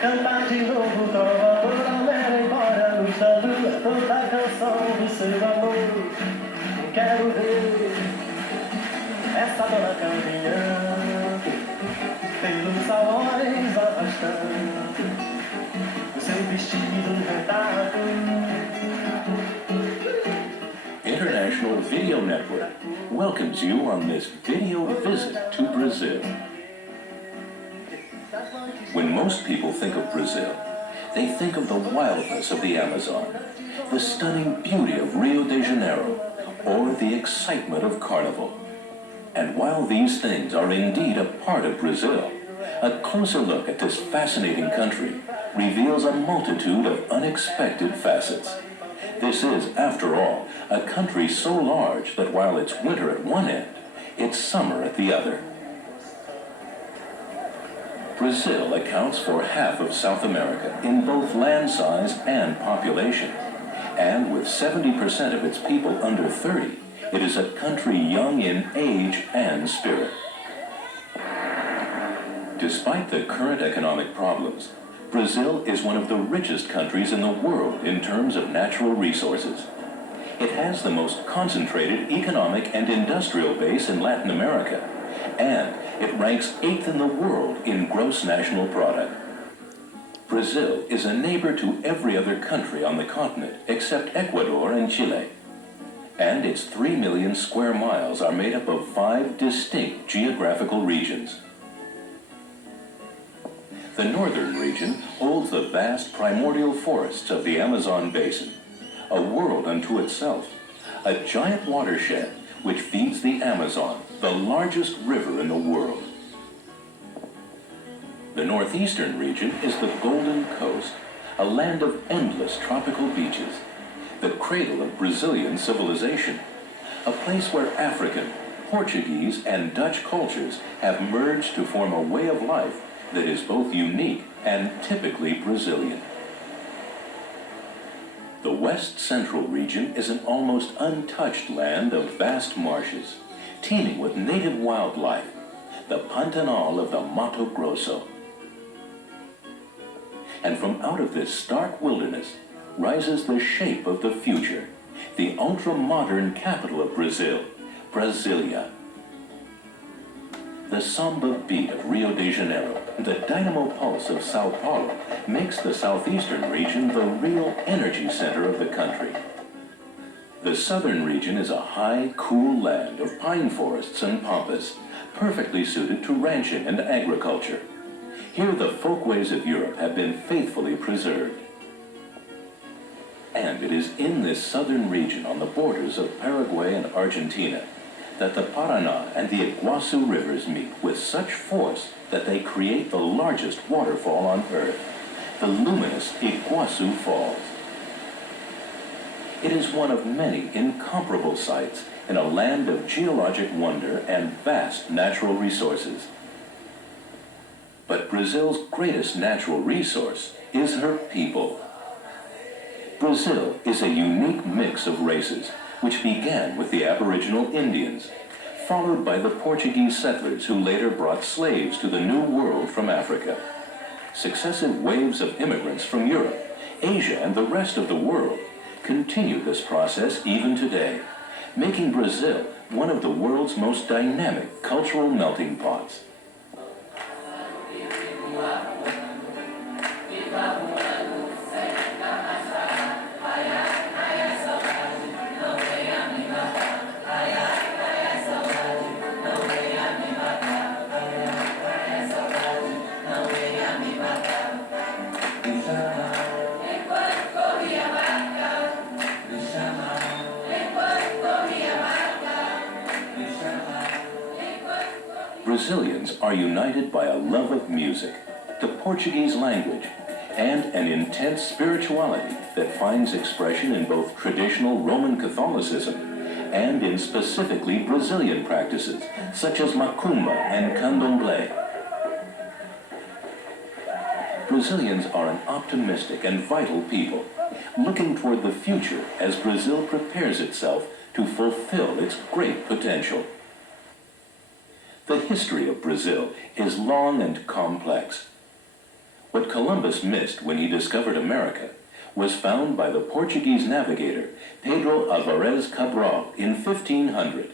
canta de novo trovador, ao ver embora luz da lua, toda a canção do seu amor. Quero ver essa dona caminhando pelos salões, arrastando o seu vestido retado. International Video Network welcomes you on this video visit to Brazil. When most people think of Brazil, they think of the wildness of the Amazon, the stunning beauty of Rio de Janeiro, or the excitement of Carnival. And while these things are indeed a part of Brazil, A closer look at this fascinating country reveals a multitude of unexpected facets. This is, after all, a country so large that while it's winter at one end, it's summer at the other. Brazil accounts for half of South America in both land size and population. And with 70% of its people under 30, it is a country young in age and spirit. Despite the current economic problems, Brazil is one of the richest countries in the world in terms of natural resources. It has the most concentrated economic and industrial base in Latin America, and it ranks 8th in the world in gross national product. Brazil is a neighbor to every other country on the continent except Ecuador and Chile. And its 3 million square miles are made up of 5 distinct geographical regions. The northern region holds the vast primordial forests of the Amazon basin, a world unto itself, a giant watershed which feeds the Amazon, the largest river in the world. The northeastern region is the Golden Coast, a land of endless tropical beaches, the cradle of Brazilian civilization, a place where African, Portuguese, and Dutch cultures have merged to form a way of life that is both unique and typically Brazilian. The west central region is an almost untouched land of vast marshes, teeming with native wildlife, the Pantanal of the Mato Grosso. And from out of this stark wilderness rises the shape of the future, the ultra-modern capital of Brazil, Brasilia. The samba beat of Rio de Janeiro, the dynamo pulse of Sao Paulo makes the southeastern region the real energy center of the country. The southern region is a high, cool land of pine forests and pampas, perfectly suited to ranching and agriculture. Here the folkways of Europe have been faithfully preserved. And it is in this southern region on the borders of Paraguay and Argentina that the Paraná and the Iguazu rivers meet with such force that they create the largest waterfall on Earth, the luminous Iguazu Falls. It is one of many incomparable sights in a land of geologic wonder and vast natural resources. But Brazil's greatest natural resource is her people. Brazil is a unique mix of races, which began with the Aboriginal Indians, followed by the Portuguese settlers who later brought slaves to the New World from Africa. Successive waves of immigrants from Europe, Asia, and the rest of the world continue this process even today, making Brazil one of the world's most dynamic cultural melting pots. Brazilians are united by a love of music, the Portuguese language, and an intense spirituality that finds expression in both traditional Roman Catholicism and in specifically Brazilian practices, such as macumba and candomblé. Brazilians are an optimistic and vital people, looking toward the future as Brazil prepares itself to fulfill its great potential. The history of Brazil is long and complex. What Columbus missed when he discovered America was found by the Portuguese navigator Pedro Alvarez Cabral in 1500.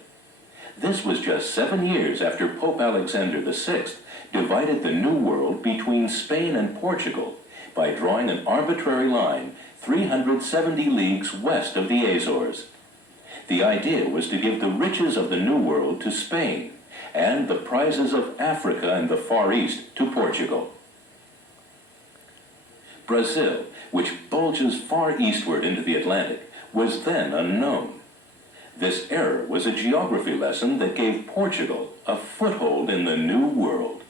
This was just 7 years after Pope Alexander VI divided the New World between Spain and Portugal by drawing an arbitrary line 370 leagues west of the Azores. The idea was to give the riches of the New World to Spain and the prizes of Africa and the Far East to Portugal. Brazil, which bulges far eastward into the Atlantic, was then unknown. This error was a geography lesson that gave Portugal a foothold in the New World.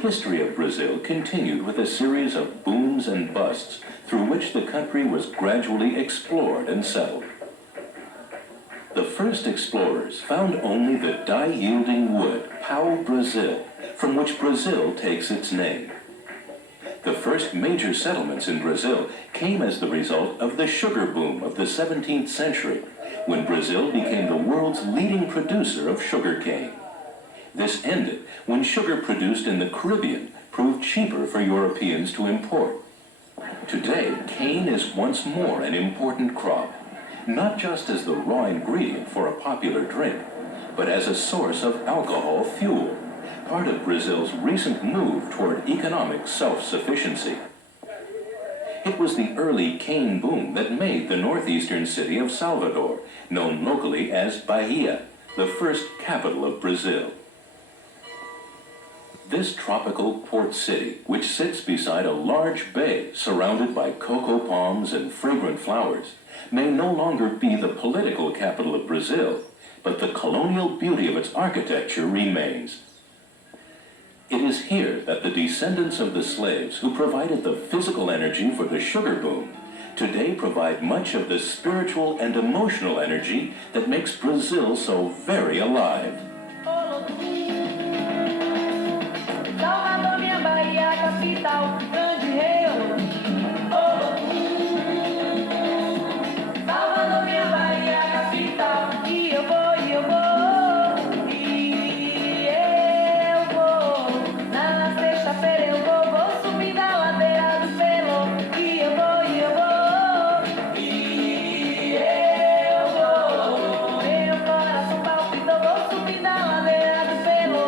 history of Brazil continued with a series of booms and busts through which the country was gradually explored and settled. The first explorers found only the dye-yielding wood, pau-Brazil, from which Brazil takes its name. The first major settlements in Brazil came as the result of the sugar boom of the 17th century, when Brazil became the world's leading producer of sugarcane. This ended when sugar produced in the Caribbean proved cheaper for Europeans to import. Today, cane is once more an important crop, not just as the raw ingredient for a popular drink, but as a source of alcohol fuel, part of Brazil's recent move toward economic self-sufficiency. It was the early cane boom that made the northeastern city of Salvador, known locally as Bahia, the first capital of Brazil. This tropical port city, which sits beside a large bay surrounded by cocoa palms and fragrant flowers, may no longer be the political capital of Brazil, but the colonial beauty of its architecture remains. It is here that the descendants of the slaves who provided the physical energy for the sugar boom today provide much of the spiritual and emotional energy that makes Brazil so very alive. Salvador, minha Bahia, capital, grande rio. Salvador, minha Bahia, capital, e eu vou, e eu vou, e eu vou. Na sexta-feira eu vou subir na ladeira do Pelo, e eu vou, e eu vou, e eu vou. Eu coração palpito, vou subir na ladeira do Pelo.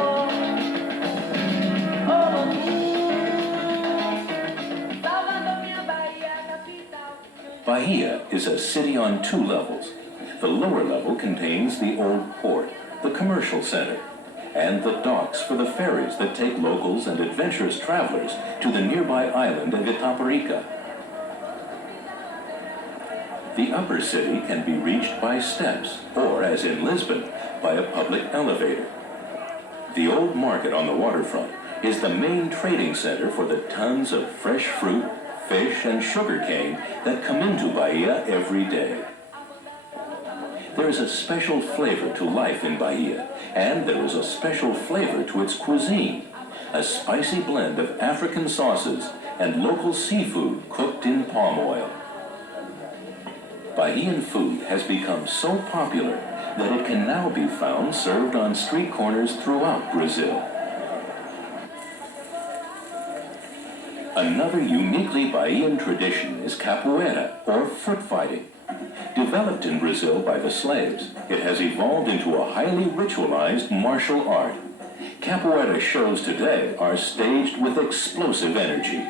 Bahia is a city on two levels. The lower level contains the old port, the commercial center, and the docks for the ferries that take locals and adventurous travelers to the nearby island of Itaparica. The upper city can be reached by steps, or, as in Lisbon, by a public elevator. The old market on the waterfront is the main trading center for the tons of fresh fruit, fish, and sugarcane that come into Bahia every day. There is a special flavor to life in Bahia, and there is a special flavor to its cuisine, a spicy blend of African sauces and local seafood cooked in palm oil. Bahian food has become so popular that it can now be found served on street corners throughout Brazil. Another uniquely Bahian tradition is capoeira, or foot fighting. Developed in Brazil by the slaves, it has evolved into a highly ritualized martial art. Capoeira shows today are staged with explosive energy.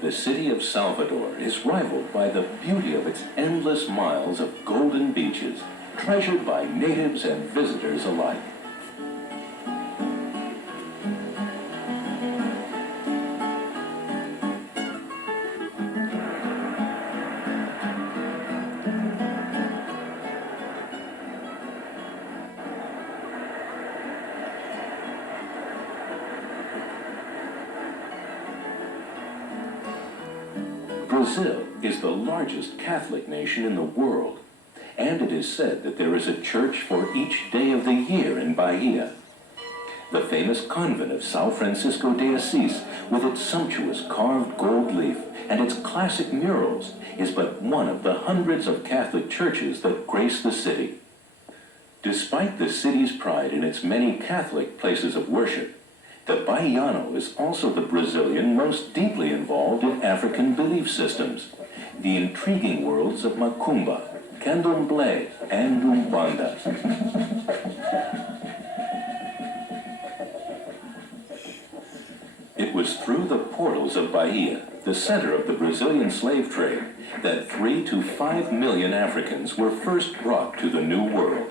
The city of Salvador is rivaled by the beauty of its endless miles of golden beaches, treasured by natives and visitors alike. Brazil is the largest Catholic nation in the world, and it is said that there is a church for each day of the year in Bahia. The famous convent of São Francisco de Assis, with its sumptuous carved gold leaf and its classic murals, is but one of the hundreds of Catholic churches that grace the city. Despite the city's pride in its many Catholic places of worship, the Bahiano is also the Brazilian most deeply involved in African belief systems, the intriguing worlds of Macumba, Candomblé, and Umbanda. It was through the portals of Bahia, the center of the Brazilian slave trade, that 3 to 5 million Africans were first brought to the New World.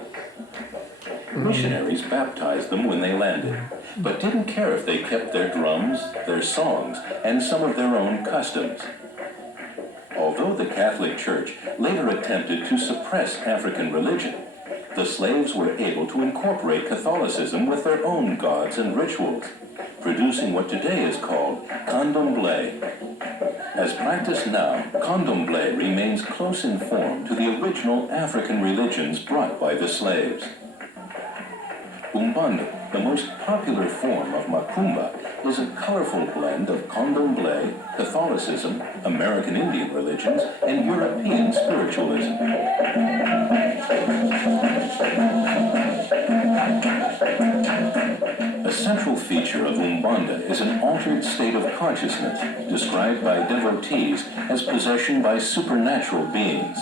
Missionaries baptized them when they landed, but didn't care if they kept their drums, their songs, and some of their own customs. Although the Catholic Church later attempted to suppress African religion, the slaves were able to incorporate Catholicism with their own gods and rituals, producing what today is called candomblé. As practiced now, candomblé remains close in form to the original African religions brought by the slaves. Umbanda, the most popular form of macumba, is a colorful blend of candomblé, Catholicism, American Indian religions, and European spiritualism. A central feature of Umbanda is an altered state of consciousness, described by devotees as possession by supernatural beings.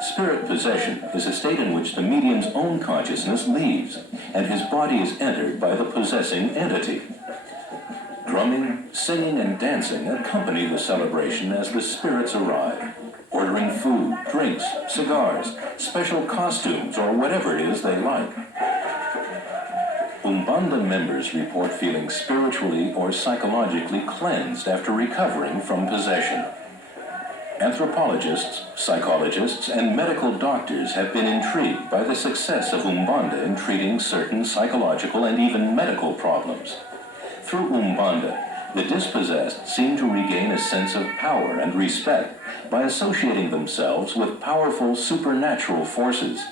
Spirit possession is a state in which the medium's own consciousness leaves, and his body is entered by the possessing entity. Drumming, singing, and dancing accompany the celebration as the spirits arrive, ordering food, drinks, cigars, special costumes, or whatever it is they like. Umbanda members report feeling spiritually or psychologically cleansed after recovering from possession. Anthropologists, psychologists, and medical doctors have been intrigued by the success of Umbanda in treating certain psychological and even medical problems. Through Umbanda, the dispossessed seem to regain a sense of power and respect by associating themselves with powerful supernatural forces.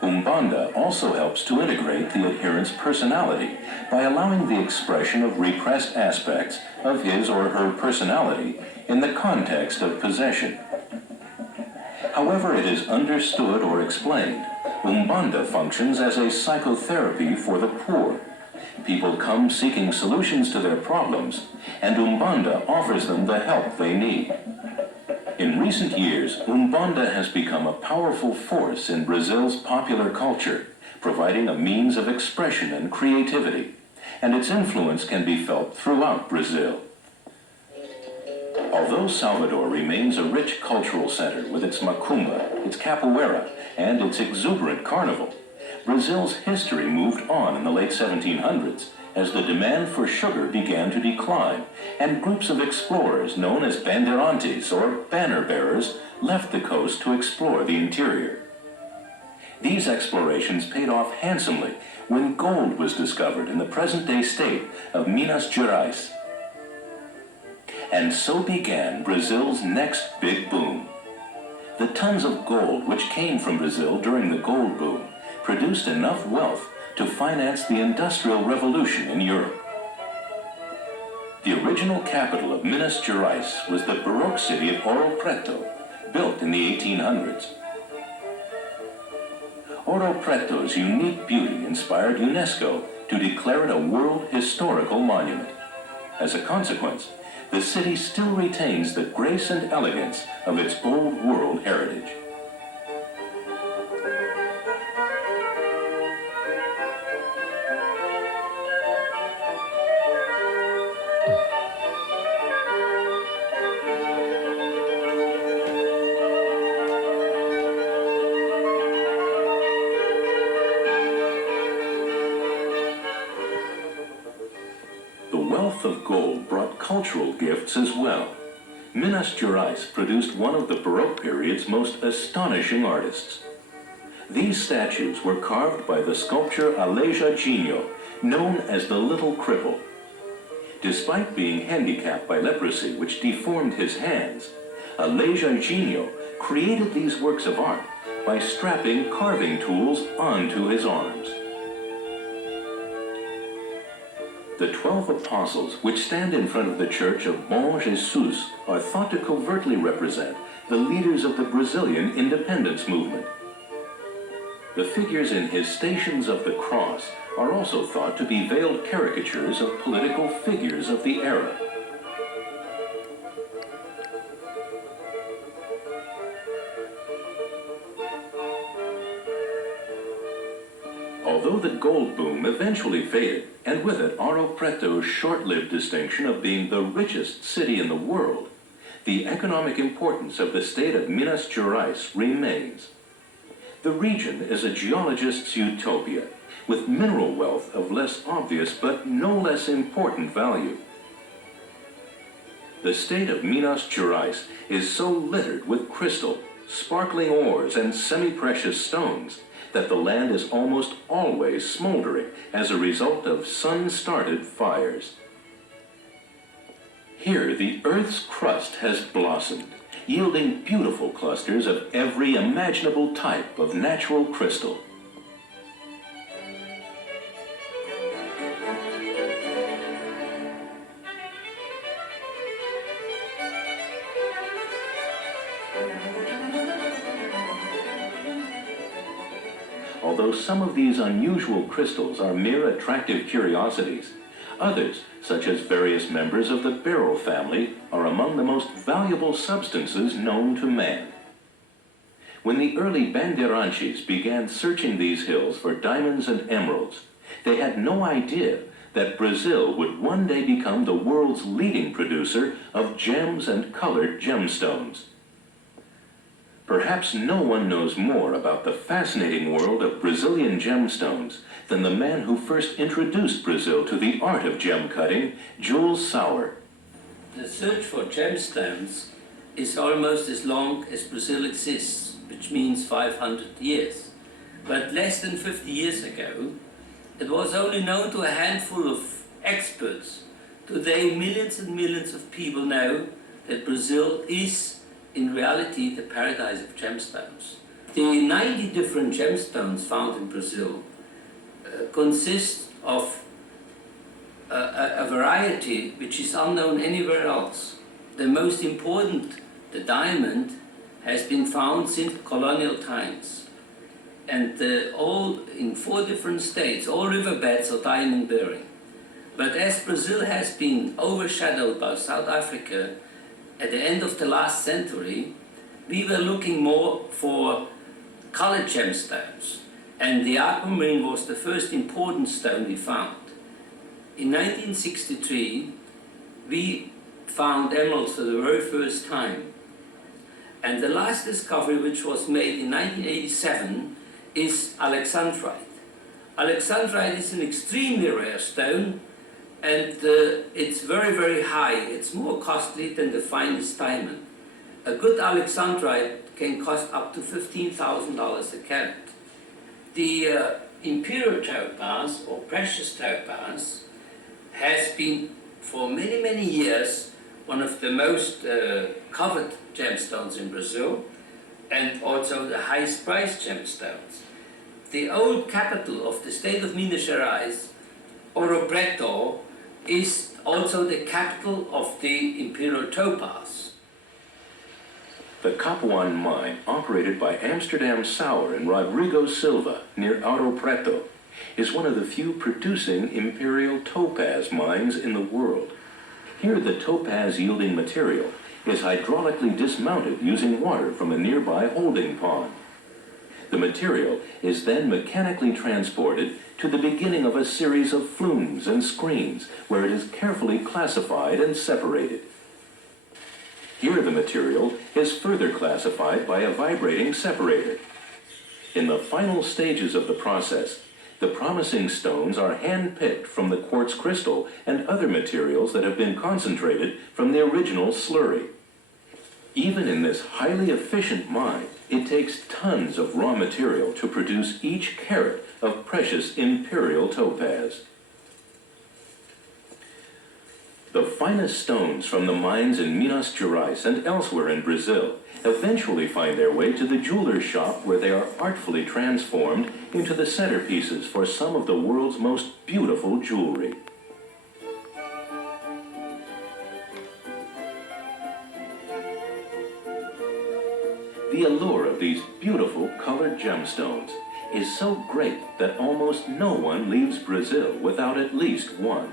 Umbanda also helps to integrate the adherent's personality by allowing the expression of repressed aspects of his or her personality in the context of possession. However it is understood or explained, Umbanda functions as a psychotherapy for the poor. People come seeking solutions to their problems, and Umbanda offers them the help they need. In recent years, Umbanda has become a powerful force in Brazil's popular culture, providing a means of expression and creativity, and its influence can be felt throughout Brazil. Although Salvador remains a rich cultural center with its macumba, its capoeira, and its exuberant carnival, Brazil's history moved on in the late 1700s as the demand for sugar began to decline, and groups of explorers known as bandeirantes or banner bearers left the coast to explore the interior. These explorations paid off handsomely when gold was discovered in the present-day state of Minas Gerais. And so began Brazil's next big boom. The tons of gold which came from Brazil during the gold boom produced enough wealth to finance the Industrial Revolution in Europe. The original capital of Minas Gerais was the Baroque city of Ouro Preto, built in the 1800s. Ouro Preto's unique beauty inspired UNESCO to declare it a World Historical Monument. As a consequence, the city still retains the grace and elegance of its old world heritage. Of gold brought cultural gifts as well. Minas Gerais produced one of the Baroque period's most astonishing artists. These statues were carved by the sculptor Aleijadinho, known as the Little Cripple. Despite being handicapped by leprosy, which deformed his hands, Aleijadinho created these works of art by strapping carving tools onto his arms. The 12 apostles, which stand in front of the church of Bom Jesus, are thought to covertly represent the leaders of the Brazilian independence movement. The figures in his Stations of the Cross are also thought to be veiled caricatures of political figures of the era. Although the gold boom eventually faded, and with it Ouro Preto's short-lived distinction of being the richest city in the world, the economic importance of the state of Minas Gerais remains. The region is a geologist's utopia, with mineral wealth of less obvious but no less important value. The state of Minas Gerais is so littered with crystal, sparkling ores, and semi-precious stones that the land is almost always smoldering as a result of sun-started fires. Here, the Earth's crust has blossomed, yielding beautiful clusters of every imaginable type of natural crystal. Although some of these unusual crystals are mere attractive curiosities, others, such as various members of the beryl family, are among the most valuable substances known to man. When the early Bandeirantes began searching these hills for diamonds and emeralds, they had no idea that Brazil would one day become the world's leading producer of gems and colored gemstones. Perhaps no one knows more about the fascinating world of Brazilian gemstones than the man who first introduced Brazil to the art of gem cutting, Jules Sauer. The search for gemstones is almost as long as Brazil exists, which means 500 years. But less than 50 years ago, it was only known to a handful of experts. Today, millions and millions of people know that Brazil is in reality the paradise of gemstones. The 90 different gemstones found in Brazil consist of a variety which is unknown anywhere else. The most important, the diamond, has been found since colonial times. And all in 4 different states, all riverbeds are diamond bearing. But as Brazil has been overshadowed by South Africa at the end of the last century, we were looking more for colored gemstones, and the aquamarine was the first important stone we found. In 1963, we found emeralds for the very first time, and the last discovery, which was made in 1987, is alexandrite. Alexandrite is an extremely rare stone, and it's very, very high. It's more costly than the finest diamond. A good alexandrite can cost up to $15,000 a carat. The imperial topaz, or precious topaz, has been for many, many years one of the most covered gemstones in Brazil, and also the highest priced gemstones. The old capital of the state of Minas Gerais, Ouro Preto, is also the capital of the imperial topaz. The Capuan mine, operated by Amsterdam Sauer and Rodrigo Silva near Ouro Preto, is one of the few producing imperial topaz mines in the world. Here, the topaz-yielding material is hydraulically dismounted using water from a nearby holding pond. The material is then mechanically transported to the beginning of a series of flumes and screens where it is carefully classified and separated. Here the material is further classified by a vibrating separator. In the final stages of the process, the promising stones are hand-picked from the quartz crystal and other materials that have been concentrated from the original slurry. Even in this highly efficient mine, it takes tons of raw material to produce each carat of precious imperial topaz. The finest stones from the mines in Minas Gerais and elsewhere in Brazil eventually find their way to the jeweler's shop, where they are artfully transformed into the centerpieces for some of the world's most beautiful jewelry. The allure of these beautiful colored gemstones is so great that almost no one leaves Brazil without at least one.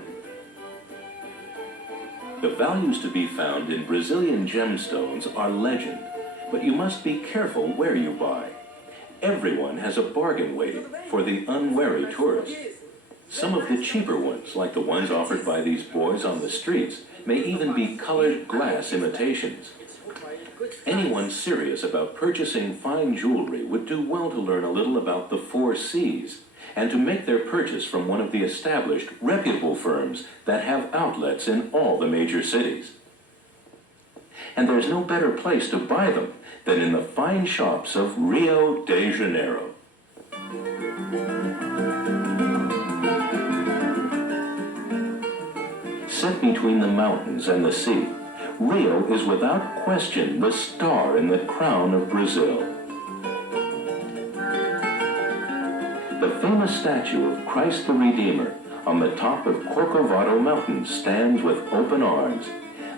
The values to be found in Brazilian gemstones are legend, but you must be careful where you buy. Everyone has a bargain waiting for the unwary tourist. Some of the cheaper ones, like the ones offered by these boys on the streets, may even be colored glass imitations. Anyone serious about purchasing fine jewelry would do well to learn a little about the 4 C's and to make their purchase from one of the established, reputable firms that have outlets in all the major cities. And there's no better place to buy them than in the fine shops of Rio de Janeiro. Set between the mountains and the sea, Rio is without question the star in the crown of Brazil. The famous statue of Christ the Redeemer on the top of Corcovado Mountain stands with open arms,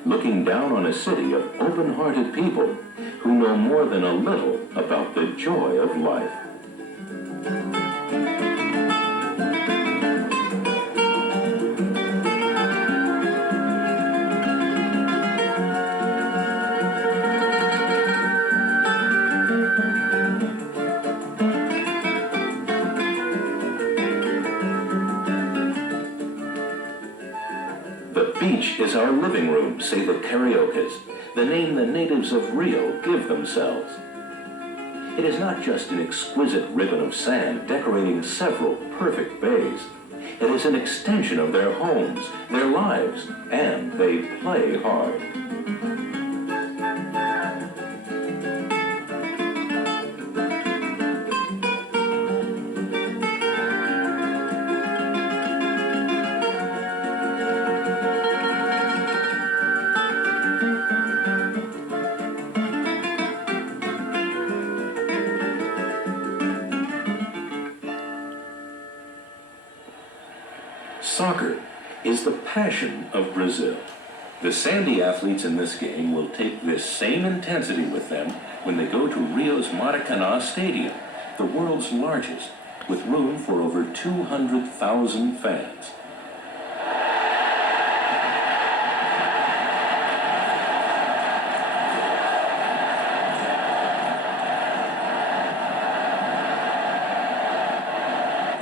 looking down on a city of open-hearted people who know more than a little about the joy of life. The beach is our living room, say the Cariocas, the name the natives of Rio give themselves. It is not just an exquisite ribbon of sand decorating several perfect bays. It is an extension of their homes, their lives, and they play hard. Soccer is the passion of Brazil. The sandy athletes in this game will take this same intensity with them when they go to Rio's Maracanã Stadium, the world's largest, with room for over 200,000 fans.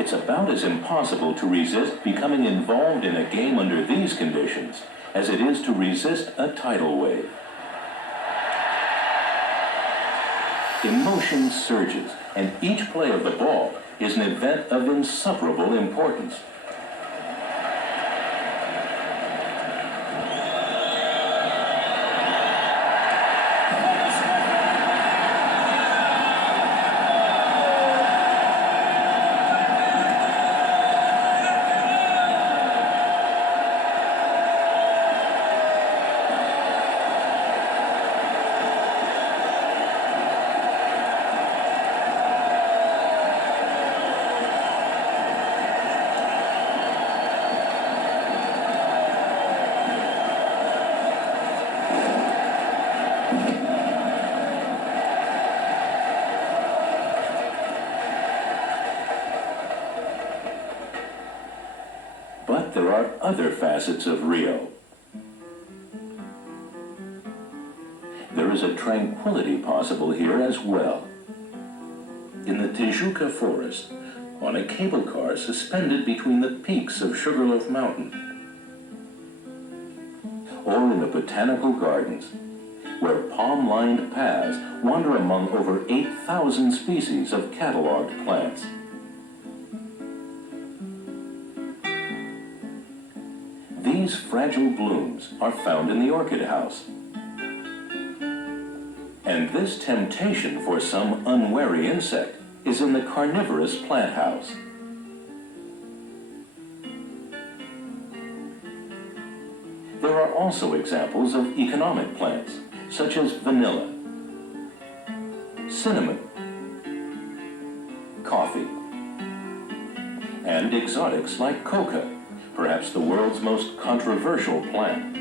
It's about as impossible to resist becoming involved in a game under these conditions as it is to resist a tidal wave. Emotion surges, and each play of the ball is an event of insuperable importance. But there are other facets of Rio. There is a tranquility possible here as well. In the Tijuca forest, on a cable car suspended between the peaks of Sugarloaf Mountain. Or in the botanical gardens, where palm-lined paths wander among over 8,000 species of cataloged plants. These fragile blooms are found in the orchid house. And this temptation for some unwary insect is in the carnivorous plant house. There are also examples of economic plants, such as vanilla, cinnamon, coffee, and exotics like coca, perhaps the world's most controversial plant,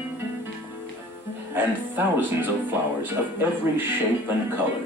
and thousands of flowers of every shape and color.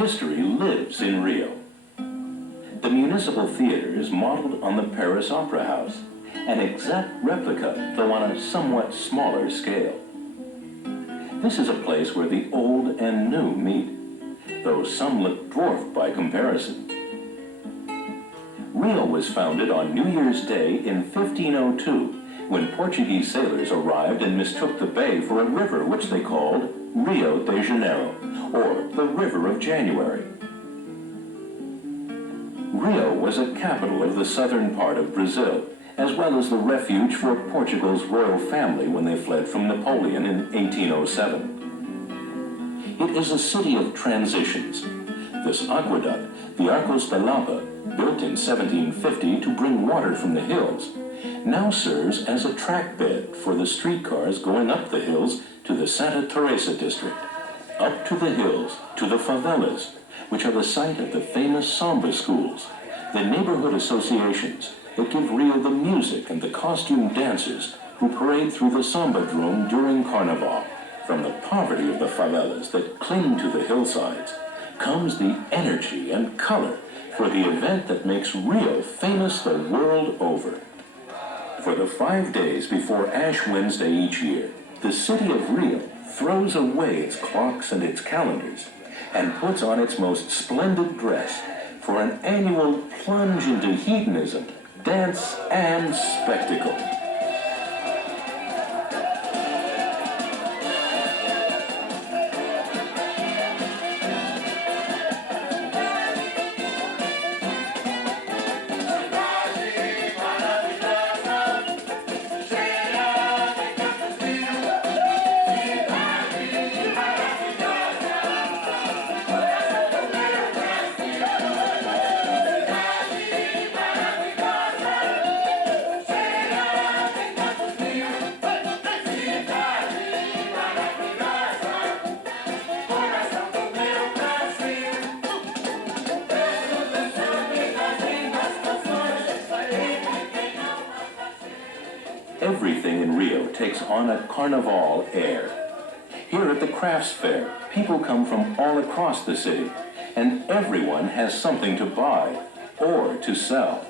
History lives in Rio. The Municipal Theater is modeled on the Paris Opera House, an exact replica, though on a somewhat smaller scale. This is a place where the old and new meet, though some look dwarfed by comparison. Rio was founded on New Year's Day in 1502, when Portuguese sailors arrived and mistook the bay for a river which they called Rio de Janeiro, or the River of January. Rio was a capital of the southern part of Brazil, as well as the refuge for Portugal's royal family when they fled from Napoleon in 1807. It is a city of transitions. This aqueduct, the Arcos da Lapa, built in 1750 to bring water from the hills, now serves as a track bed for the streetcars going up the hills to the Santa Teresa district, up to the hills, to the favelas, which are the site of the famous samba schools, the neighborhood associations that give Rio the music and the costume dancers who parade through the samba-drome during Carnival. From the poverty of the favelas that cling to the hillsides comes the energy and color for the event that makes Rio famous the world over. For the 5 days before Ash Wednesday each year, the city of Rio throws away its clocks and its calendars and puts on its most splendid dress for an annual plunge into hedonism, dance, and spectacle. Everything in Rio takes on a carnival air. Here at the crafts fair, people come from all across the city, and everyone has something to buy or to sell.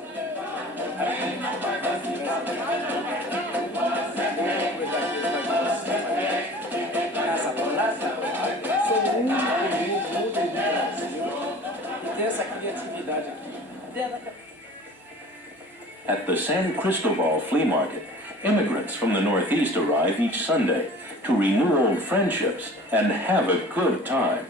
At the San Cristobal Flea Market, immigrants from the Northeast arrive each Sunday to renew old friendships and have a good time.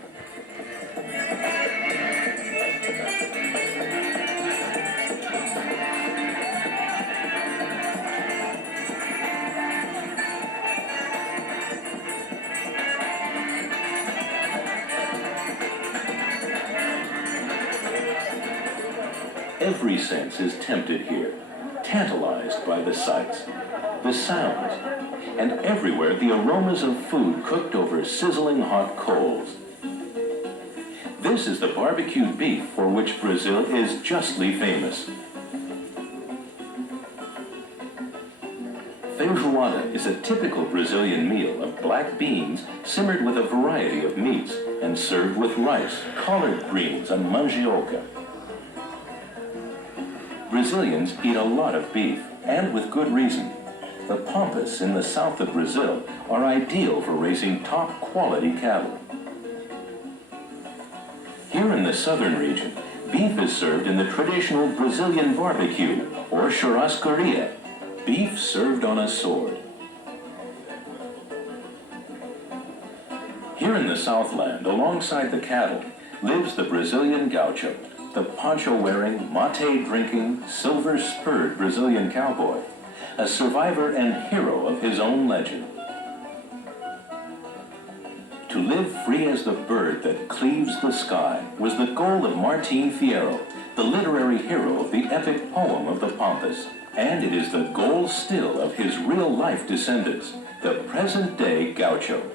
Every sense is tempted here, tantalized by the sights, the sounds, and everywhere the aromas of food cooked over sizzling hot coals. This is the barbecued beef for which Brazil is justly famous. Feijoada is a typical Brazilian meal of black beans simmered with a variety of meats and served with rice, collard greens, and mandioca. Brazilians eat a lot of beef, and with good reason. The Pampas in the south of Brazil are ideal for raising top-quality cattle. Here in the southern region, beef is served in the traditional Brazilian barbecue, or churrascaria, beef served on a sword. Here in the Southland, alongside the cattle, lives the Brazilian gaucho, the poncho-wearing, mate-drinking, silver-spurred Brazilian cowboy, a survivor and hero of his own legend. To live free as the bird that cleaves the sky was the goal of Martin Fierro, the literary hero of the epic poem of the Pampas, and it is the goal still of his real-life descendants, the present-day gaucho.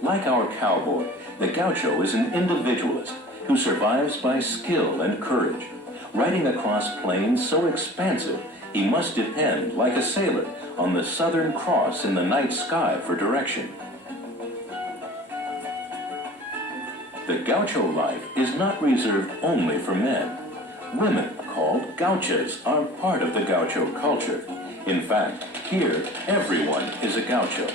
Like our cowboy, the gaucho is an individualist who survives by skill and courage, riding across plains so expansive he must depend, like a sailor, on the Southern Cross in the night sky for direction. The gaucho life is not reserved only for men. Women, called gauchas, are part of the gaucho culture. In fact, here, everyone is a gaucho.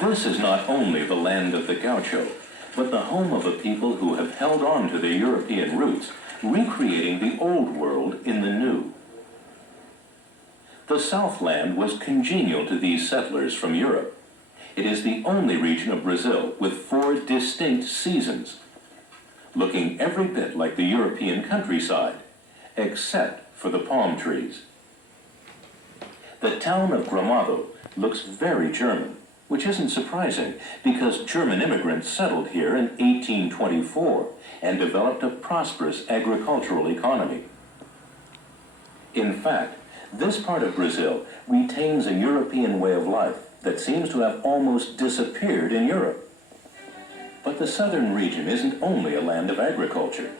This is not only the land of the gaucho, but the home of a people who have held on to their European roots, recreating the old world in the new. The Southland was congenial to these settlers from Europe. It is the only region of Brazil with 4 distinct seasons, looking every bit like the European countryside, except for the palm trees. The town of Gramado looks very German, which isn't surprising because German immigrants settled here in 1824 and developed a prosperous agricultural economy. In fact, this part of Brazil retains a European way of life that seems to have almost disappeared in Europe. But the southern region isn't only a land of agriculture.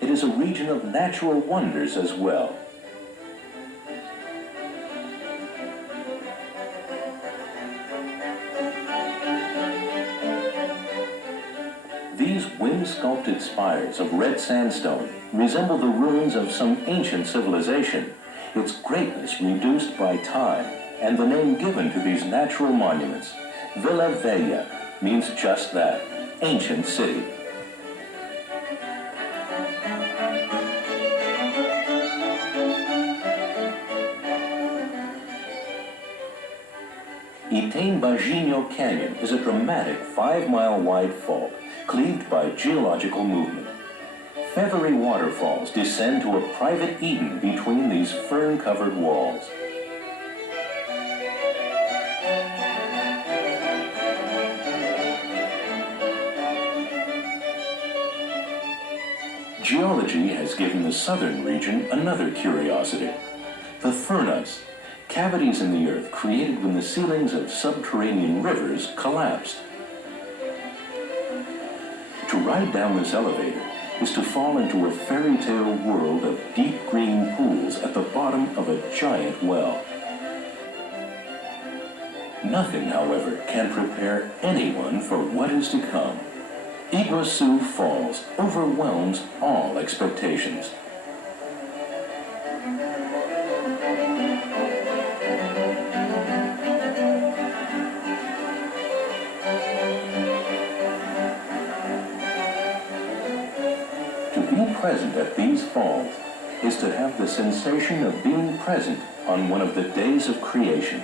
It is a region of natural wonders as well. These wind-sculpted spires of red sandstone resemble the ruins of some ancient civilization, its greatness reduced by time, and the name given to these natural monuments, Vila Velha, means just that, ancient city. Itenbagino Canyon is a dramatic 5-mile wide fault cleaved by geological movement. Feathery waterfalls descend to a private Eden between these fern-covered walls. Geology has given the southern region another curiosity, the furnas, cavities in the earth created when the ceilings of subterranean rivers collapsed. To ride down this elevator is to fall into a fairy tale world of deep green pools at the bottom of a giant well. Nothing, however, can prepare anyone for what is to come. Iguazu Falls overwhelms all expectations. Present at these falls is to have the sensation of being present on one of the days of creation.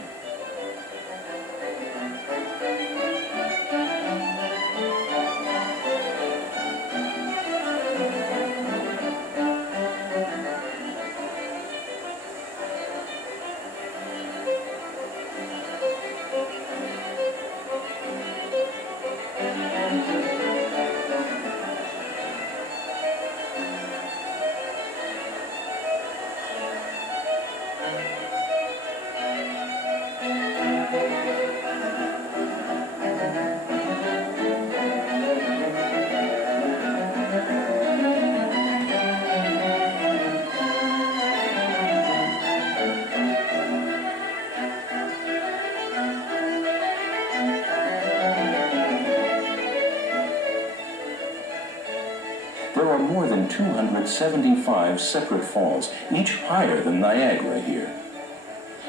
There are more than 275 separate falls, each higher than Niagara here.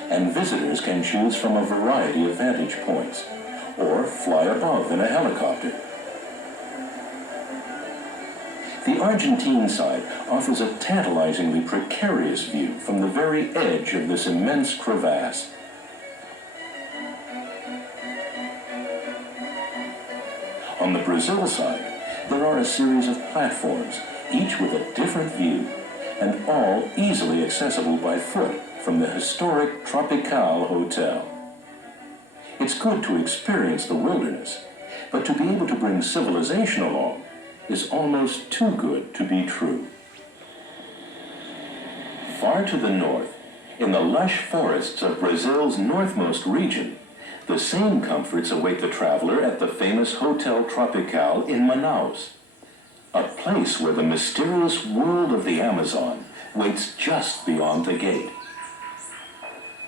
And visitors can choose from a variety of vantage points, or fly above in a helicopter. The Argentine side offers a tantalizingly precarious view from the very edge of this immense crevasse. On the Brazil side, there are a series of platforms, each with a different view, and all easily accessible by foot from the historic Tropical Hotel. It's good to experience the wilderness, but to be able to bring civilization along is almost too good to be true. far to the north, in the lush forests of Brazil's northmost region, the same comforts await the traveler at the famous Hotel Tropical in Manaus, a place where the mysterious world of the Amazon waits just beyond the gate.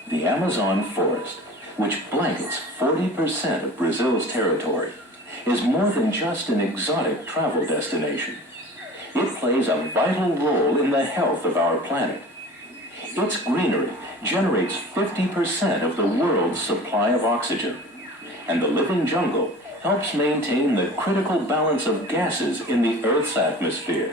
The Amazon forest, which blankets 40% of Brazil's territory, is more than just an exotic travel destination. It plays a vital role in the health of our planet. Its greenery generates 50% of the world's supply of oxygen, and the living jungle helps maintain the critical balance of gases in the Earth's atmosphere.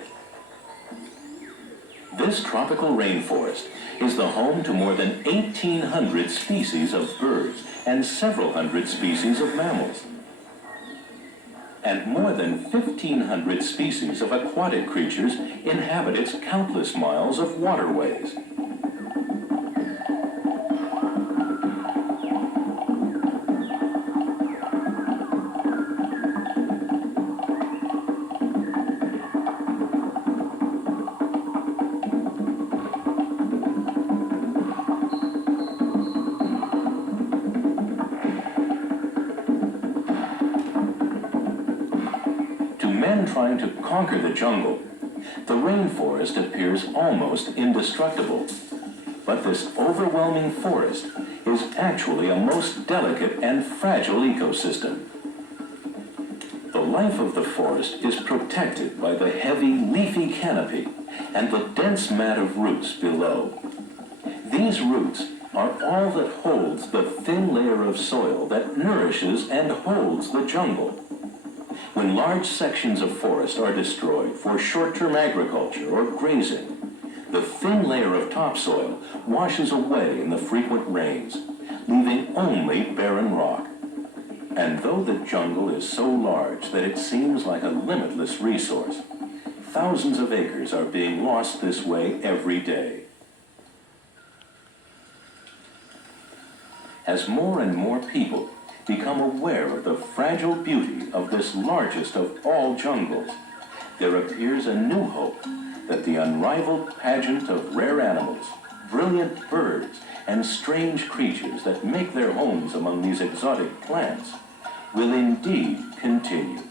This tropical rainforest is the home to more than 1,800 species of birds and several hundred species of mammals, and more than 1,500 species of aquatic creatures inhabit its countless miles of waterways. Trying to conquer the jungle, the rainforest appears almost indestructible. But this overwhelming forest is actually a most delicate and fragile ecosystem. The life of the forest is protected by the heavy leafy canopy and the dense mat of roots below. These roots are all that holds the thin layer of soil that nourishes and holds the jungle. When large sections of forest are destroyed for short-term agriculture or grazing, the thin layer of topsoil washes away in the frequent rains, leaving only barren rock. And though the jungle is so large that it seems like a limitless resource, thousands of acres are being lost this way every day. As more and more people become aware of the fragile beauty of this largest of all jungles, there appears a new hope that the unrivaled pageant of rare animals, brilliant birds, and strange creatures that make their homes among these exotic plants will indeed continue.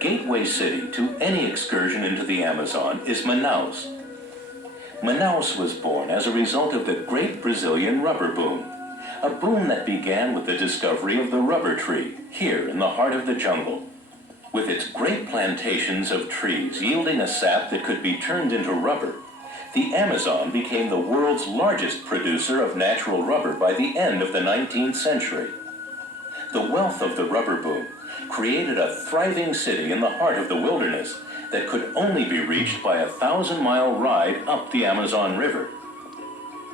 Gateway city to any excursion into the Amazon is Manaus. Manaus was born as a result of the great Brazilian rubber boom, a boom that began with the discovery of the rubber tree here in the heart of the jungle. With its great plantations of trees yielding a sap that could be turned into rubber, the Amazon became the world's largest producer of natural rubber by the end of the 19th century. The wealth of the rubber boom created a thriving city in the heart of the wilderness that could only be reached by a 1,000-mile ride up the Amazon River.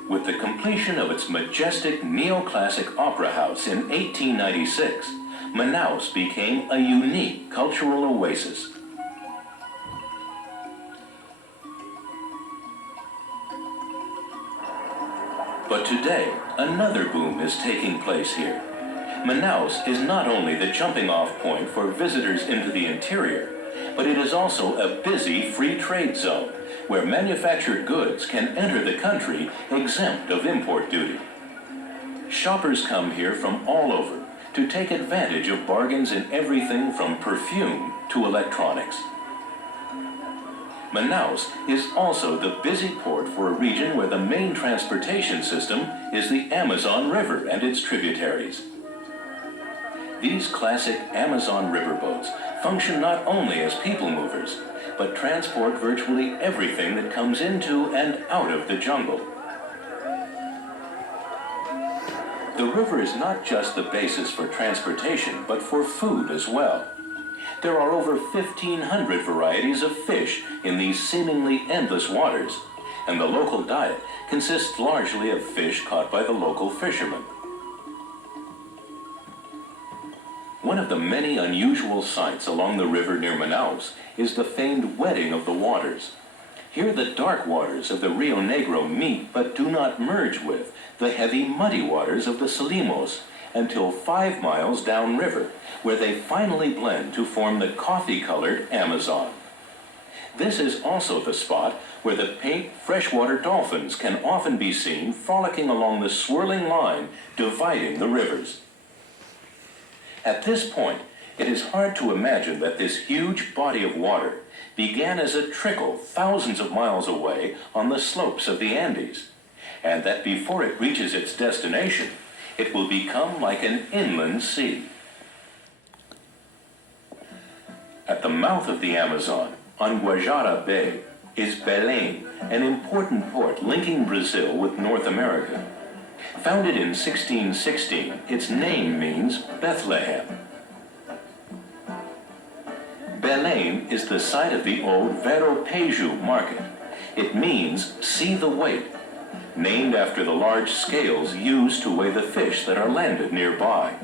With the completion of its majestic neoclassic opera house in 1896, Manaus became a unique cultural oasis. But today, another boom is taking place here. Manaus is not only the jumping-off point for visitors into the interior, but it is also a busy free trade zone where manufactured goods can enter the country exempt of import duty. Shoppers come here from all over to take advantage of bargains in everything from perfume to electronics. Manaus is also the busy port for a region where the main transportation system is the Amazon River and its tributaries. These classic Amazon riverboats function not only as people movers, but transport virtually everything that comes into and out of the jungle. The river is not just the basis for transportation, but for food as well. There are over 1,500 varieties of fish in these seemingly endless waters, and the local diet consists largely of fish caught by the local fishermen. One of the many unusual sights along the river near Manaus is the famed wedding of the waters. Here the dark waters of the Rio Negro meet but do not merge with the heavy muddy waters of the Solimos until 5 miles downriver, where they finally blend to form the coffee-colored Amazon. This is also the spot where the pink freshwater dolphins can often be seen frolicking along the swirling line dividing the rivers. At this point, it is hard to imagine that this huge body of water began as a trickle thousands of miles away on the slopes of the Andes, and that before it reaches its destination, it will become like an inland sea. At the mouth of the Amazon, on Guajara Bay, is Belém, an important port linking Brazil with North America. Founded in 1616, its name means Bethlehem. Belém is the site of the old Vero-Peju market. It means see the weight, named after the large scales used to weigh the fish that are landed nearby.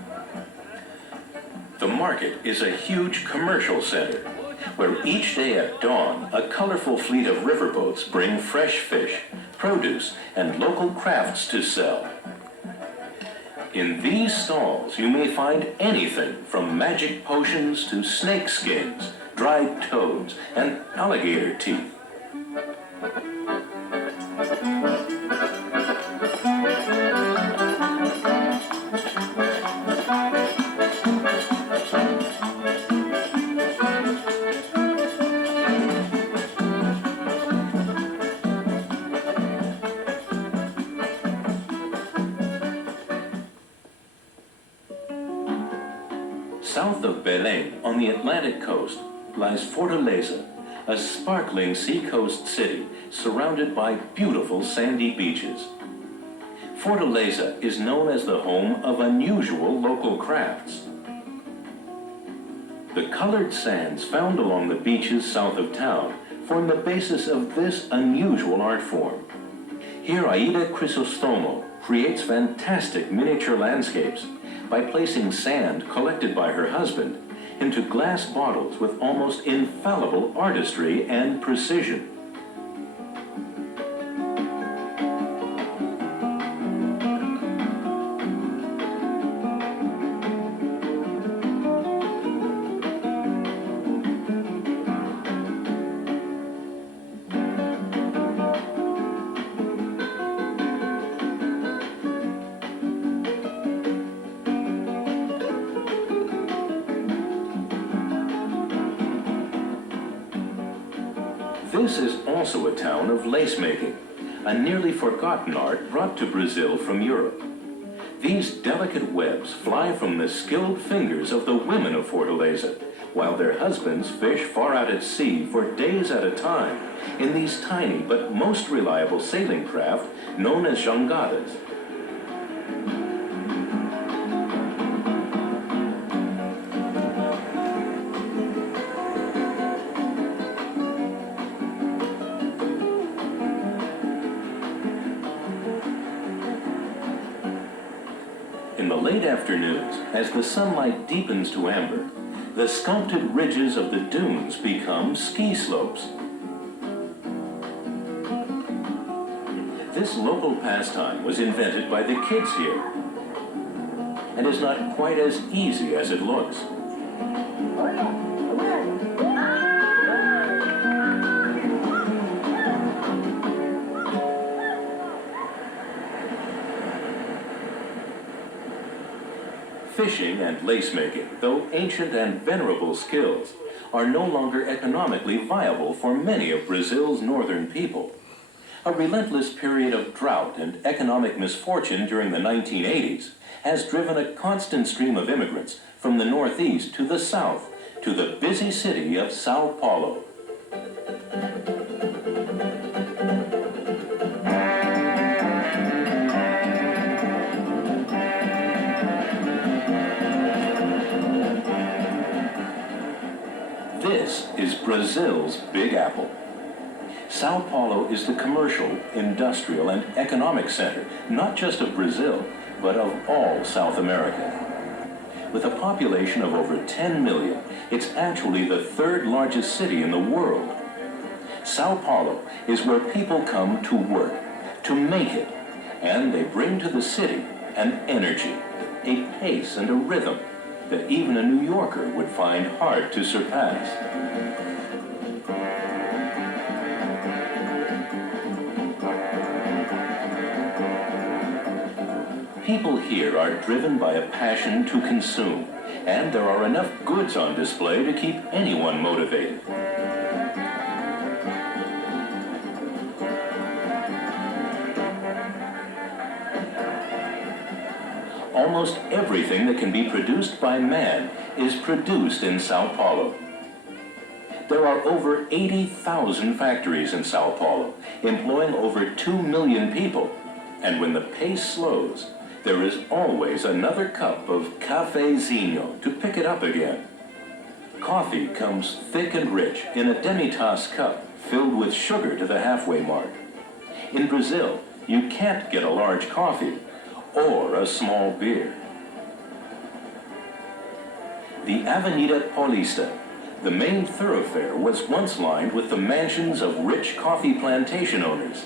The market is a huge commercial center, where each day at dawn, a colorful fleet of riverboats bring fresh fish, produce, and local crafts to sell. In these stalls, you may find anything from magic potions to snake skins, dried toads, and alligator teeth. South of Belém, on the Atlantic coast, lies Fortaleza, a sparkling seacoast city surrounded by beautiful sandy beaches. Fortaleza is known as the home of unusual local crafts. The colored sands found along the beaches south of town form the basis of this unusual art form. Here Aida Crisostomo creates fantastic miniature landscapes by placing sand collected by her husband into glass bottles with almost infallible artistry and precision. This is also a town of lace making, a nearly forgotten art brought to Brazil from Europe. These delicate webs fly from the skilled fingers of the women of Fortaleza, while their husbands fish far out at sea for days at a time in these tiny but most reliable sailing craft known as jangadas. In the late afternoons, as the sunlight deepens to amber, the sculpted ridges of the dunes become ski slopes. This local pastime was invented by the kids here and is not quite as easy as it looks. Fishing and lace making, though ancient and venerable skills, are no longer economically viable for many of Brazil's northern people. A relentless period of drought and economic misfortune during the 1980s has driven a constant stream of immigrants from the Northeast to the South to the busy city of Sao Paulo. This is Brazil's Big Apple. Sao Paulo is the commercial, industrial, and economic center, not just of Brazil, but of all South America. With a population of over 10 million, it's actually the third largest city in the world. Sao Paulo is where people come to work, to make it, and they bring to the city an energy, a pace and a rhythm that even a New Yorker would find hard to surpass. People here are driven by a passion to consume, and there are enough goods on display to keep anyone motivated. Almost everything that can be produced by man is produced in Sao Paulo. There are over 80,000 factories in Sao Paulo, employing over 2 million people, and when the pace slows, there is always another cup of cafezinho to pick it up again. Coffee comes thick and rich in a demi-tasse cup filled with sugar to the halfway mark. In Brazil, you can't get a large coffee or a small beer. The Avenida Paulista, the main thoroughfare, was once lined with the mansions of rich coffee plantation owners.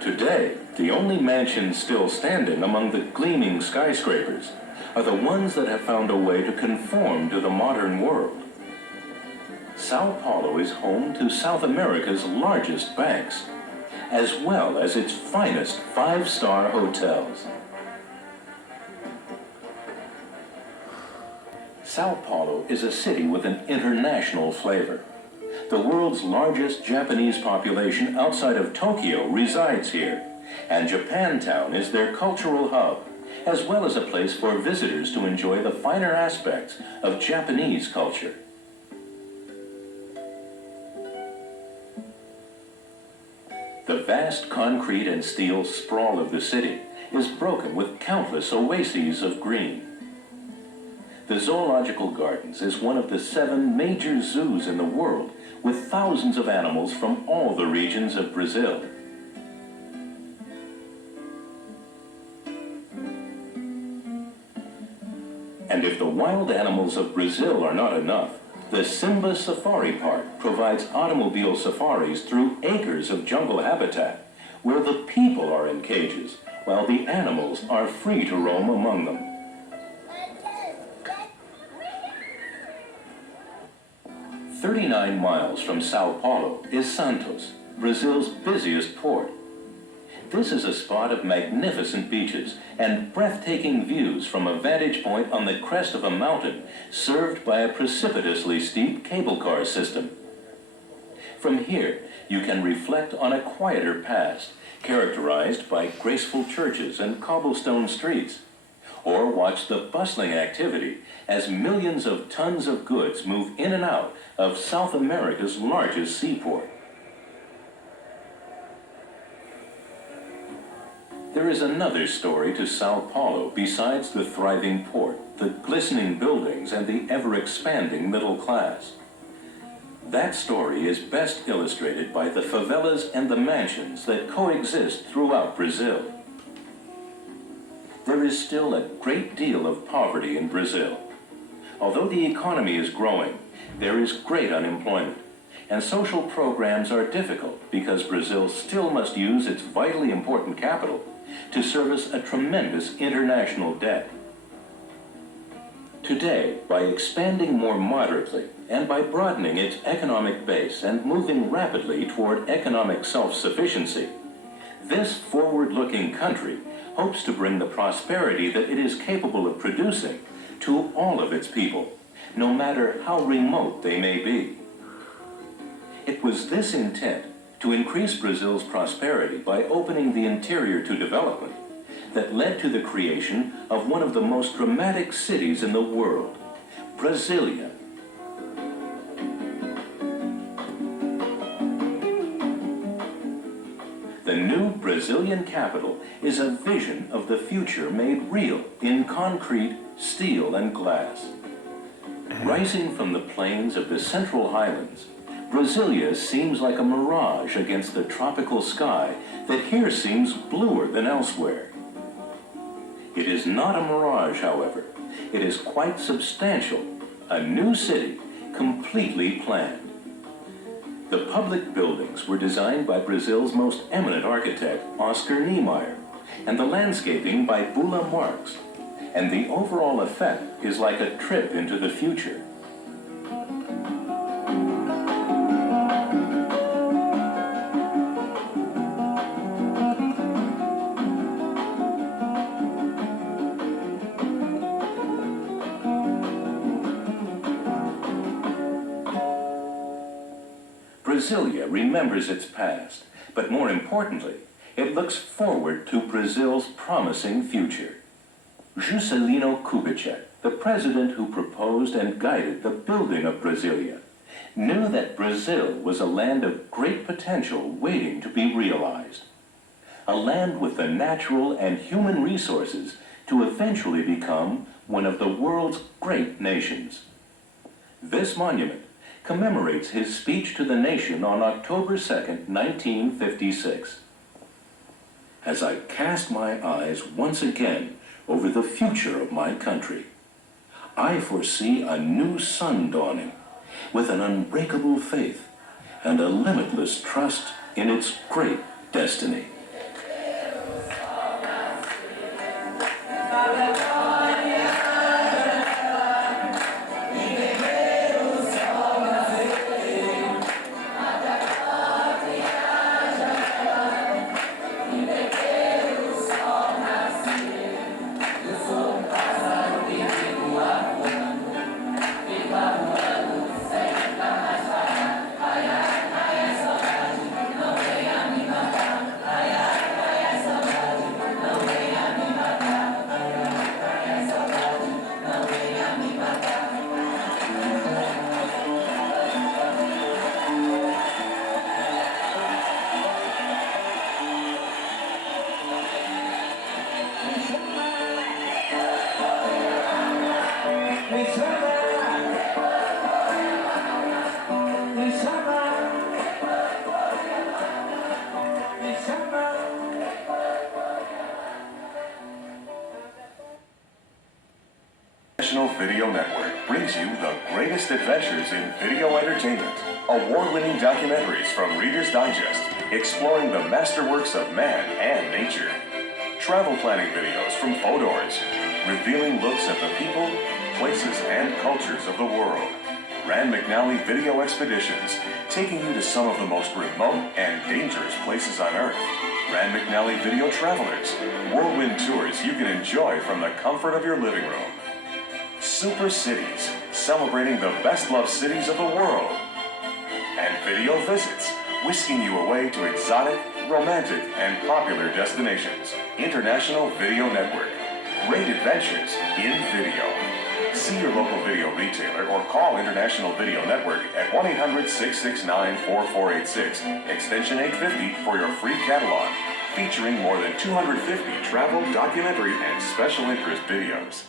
Today, the only mansions still standing among the gleaming skyscrapers are the ones that have found a way to conform to the modern world. Sao Paulo is home to South America's largest banks, as well as its finest five-star hotels. Sao Paulo is a city with an international flavor. The world's largest Japanese population outside of Tokyo resides here, and Japantown is their cultural hub, as well as a place for visitors to enjoy the finer aspects of Japanese culture. The vast concrete and steel sprawl of the city is broken with countless oases of green. The Zoological Gardens is one of the 7 major zoos in the world, with thousands of animals from all the regions of Brazil. And if the wild animals of Brazil are not enough, the Simba Safari Park provides automobile safaris through acres of jungle habitat, where the people are in cages, while the animals are free to roam among them. 39 miles from Sao Paulo is Santos, Brazil's busiest port. This is a spot of magnificent beaches and breathtaking views from a vantage point on the crest of a mountain served by a precipitously steep cable car system. From here, you can reflect on a quieter past, characterized by graceful churches and cobblestone streets, or watch the bustling activity as millions of tons of goods move in and out of South America's largest seaport. There is another story to Sao Paulo besides the thriving port, the glistening buildings, and the ever-expanding middle class. That story is best illustrated by the favelas and the mansions that coexist throughout Brazil. There is still a great deal of poverty in Brazil. Although the economy is growing, there is great unemployment, and social programs are difficult because Brazil still must use its vitally important capital to service a tremendous international debt. Today, by expanding more moderately and by broadening its economic base and moving rapidly toward economic self-sufficiency, this forward-looking country hopes to bring the prosperity that it is capable of producing to all of its people, no matter how remote they may be. It was this intent to increase Brazil's prosperity by opening the interior to development that led to the creation of one of the most dramatic cities in the world, Brasilia. The new Brazilian capital is a vision of the future made real in concrete, steel, and glass. Rising from the plains of the Central Highlands, Brasilia seems like a mirage against the tropical sky that here seems bluer than elsewhere. It is not a mirage, however. It is quite substantial, a new city, completely planned. The public buildings were designed by Brazil's most eminent architect, Oscar Niemeyer, and the landscaping by Bula Marx. And the overall effect is like a trip into the future. Brasilia remembers its past, but more importantly, it looks forward to Brazil's promising future. Juscelino Kubitschek, the president who proposed and guided the building of Brasilia, knew that Brazil was a land of great potential waiting to be realized. A land with the natural and human resources to eventually become one of the world's great nations. This monument commemorates his speech to the nation on October 2nd, 1956. As I cast my eyes once again over the future of my country, I foresee a new sun dawning with an unbreakable faith and a limitless trust in its great destiny. National Video Network brings you the greatest adventures in video entertainment. Award-winning documentaries from Reader's Digest, exploring the masterworks of man and nature. Travel planning videos from Fodors, revealing looks at the people, places, and cultures of the world. Rand McNally Video Expeditions, taking you to some of the most remote and dangerous places on Earth. Rand McNally Video Travelers, whirlwind tours you can enjoy from the comfort of your living room. Super Cities, celebrating the best-loved cities of the world. And Video Visits, whisking you away to exotic, romantic, and popular destinations. International Video Network. Great adventures in video. See your local video retailer or call International Video Network at 1-800-669-4486, extension 850 for your free catalog, featuring more than 250 travel, documentary, and special interest videos.